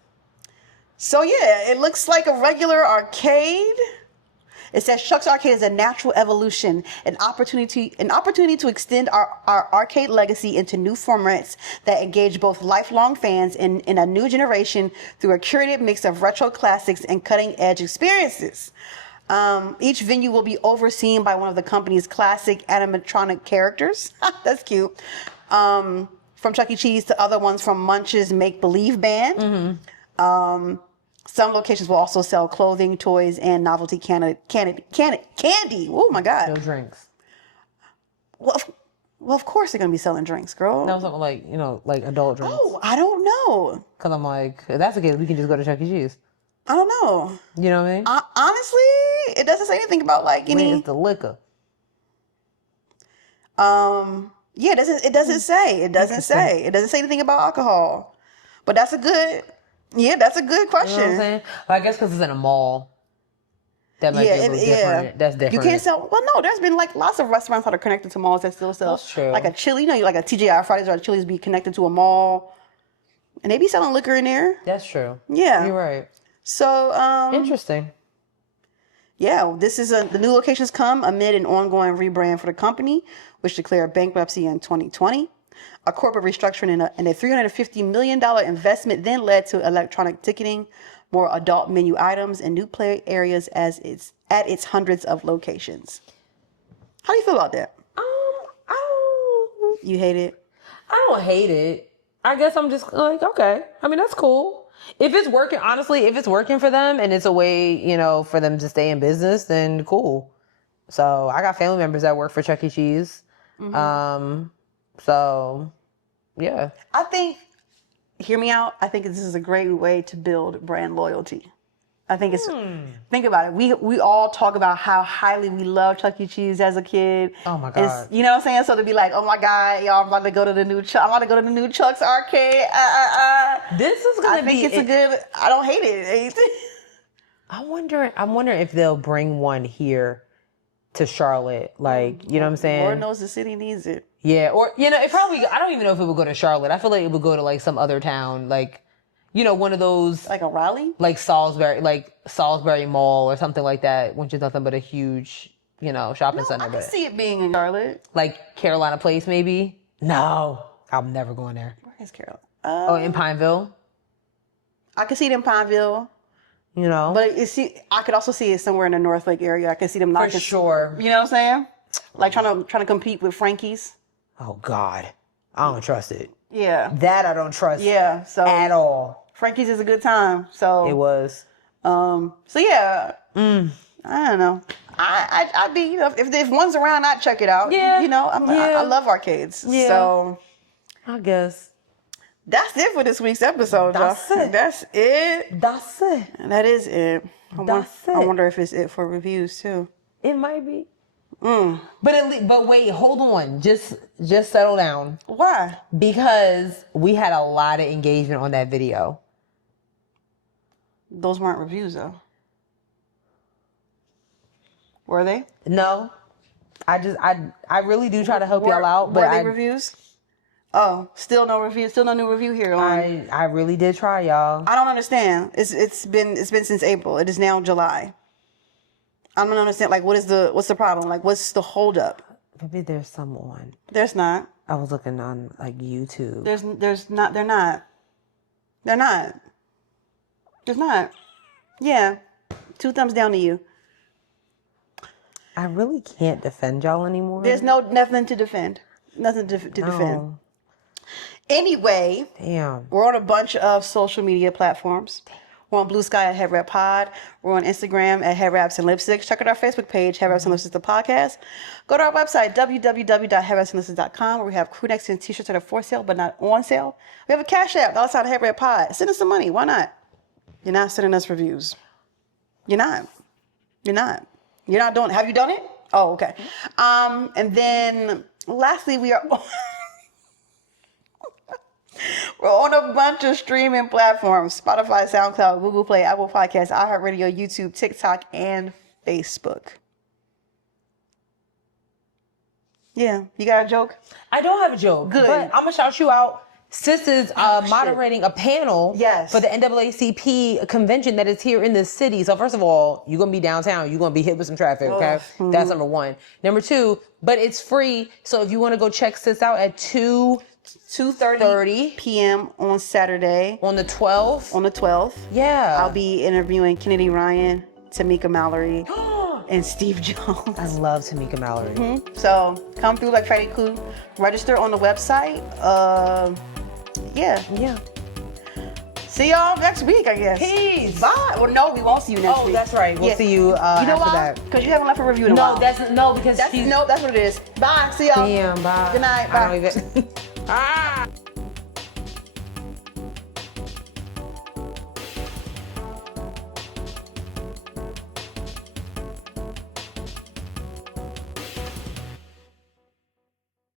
So yeah, it looks like a regular arcade. It says Chuck's Arcade is a natural evolution, an opportunity to extend our arcade legacy into new formats that engage both lifelong fans and a new generation through a curated mix of retro classics and cutting-edge experiences. Each venue will be overseen by one of the company's classic animatronic characters. That's cute. From Chuck E. Cheese to other ones from Munch's Make Believe Band. Some locations will also sell clothing, toys, and novelty candy. Oh my God! No drinks. Well, of course they're gonna be selling drinks, girl. No, something like adult drinks. Oh, I don't know. Because I'm like, if that's the case, we can just go to Chuck E. Cheese. I don't know. You know what I mean? Honestly, it doesn't say anything about like any. It's the liquor. Yeah, it doesn't say. It doesn't say. It doesn't say anything about alcohol. But that's a good question. You know what I'm saying? Well, I guess because it's in a mall. That might be a little different. That's different. You can't sell. Well, no, there's been like lots of restaurants that are connected to malls that still sell. That's true. Like a Chili, like a TGI Fridays or a Chili's be connected to a mall, and they be selling liquor in there. That's true. Yeah, you're right. So interesting. Yeah, this is the new locations come amid an ongoing rebrand for the company, which declared bankruptcy in 2020. A corporate restructuring and a $350 million investment then led to electronic ticketing, more adult menu items, and new play areas at its hundreds of locations. How do you feel about that? You hate it? I don't hate it. I guess I'm just like, okay. I mean, that's cool. If it's working, honestly, if it's working for them and it's a way, for them to stay in business, then cool. So I got family members that work for Chuck E. Cheese. So, yeah. I think, hear me out, I think this is a great way to build brand loyalty. I think it's, think about it. We all talk about how highly we love Chuck E. Cheese as a kid. Oh my God. You know what I'm saying? So to be like, oh my God, y'all, I'm about to go to the new Chuck's arcade. This is going to be. I think it's a good, I don't hate it. I'm wondering if they'll bring one here to Charlotte. Like, you know what I'm saying? Lord knows the city needs it. Yeah. Or, it probably, I don't even know if it would go to Charlotte. I feel like it would go to like some other town. Like, one of those. Like a Raleigh? Like Salisbury Mall or something like that, which is nothing but a huge, shopping center. I can see it being in Charlotte. Like Carolina Place, maybe? No. I'm never going there. Where is Carolina? In Pineville? I can see it in Pineville. But I could also see it somewhere in the North Lake area. I can see them knocking. For sure. You know what I'm saying? Like trying to compete with Frankie's. Oh God, I don't trust it. Yeah. That I don't trust. Yeah. So at all. Frankie's is a good time. So it was. So yeah. I don't know. I'd be if one's around, I'd check it out. Yeah. I love arcades. Yeah. So I guess. That's it for this week's episode, That's y'all. it. That's it. That's it. And that is it. That's it. I wonder if it's it for reviews too. It might be. But wait, hold on. Just settle down. Why? Because we had a lot of engagement on that video. Those weren't reviews, though. Were they? No. I really do try to help y'all out, but were they reviews? Oh, still no review. Still no new review here. I really did try, y'all. I don't understand. It's been since April. It is now July. I don't understand. Like, what's the problem? Like, what's the holdup? Maybe there's some on. There's not. I was looking on like YouTube. There's not. They're not. They're not. There's not. Yeah. 2 thumbs down to you. I really can't defend y'all anymore. There's nothing to defend. Nothing to defend. Anyway, Damn. we're on a bunch of social media platforms. We're on Bluesky at Headwrappod. We're on Instagram at Headwraps and Lipsticks. Check out our Facebook page, Headwraps and Lipsticks, the podcast. Go to our website, www.headwrapsandlipsticks.com, where we have crew necks and t-shirts that are for sale, but not on sale. We have a Cashapp, $Headwrappod. Send us some money. Why not? You're not sending us reviews. You're not. You're not. You're not doing it. Have you done it? Oh, okay. And then lastly, we're on a bunch of streaming platforms: Spotify, SoundCloud, Google Play, Apple Podcasts, iHeartRadio, YouTube, TikTok, and Facebook. Yeah, you got a joke? I don't have a joke. Good. But I'm gonna shout you out. Sis is moderating a panel for the NAACP convention that is here in the city. So first of all, you're going to be downtown. You're going to be hit with some traffic, okay? That's number one. Number two, but it's free. So if you want to go check Sis out at 2:30 p.m. on Saturday. On the 12th? On the 12th. Yeah. I'll be interviewing Kennedy Ryan, Tamika Mallory, and Steve Jones. I love Tamika Mallory. So come through like Friday Clue. Register on the website. Yeah. See y'all next week, I guess. Peace. Bye. Well, no, we won't see you next week. Oh, that's right. We'll see you You know after why? that. Because you haven't left a review in a while. Because that's what it is. Bye. See y'all. Damn, bye. Good night. I Bye. don't even...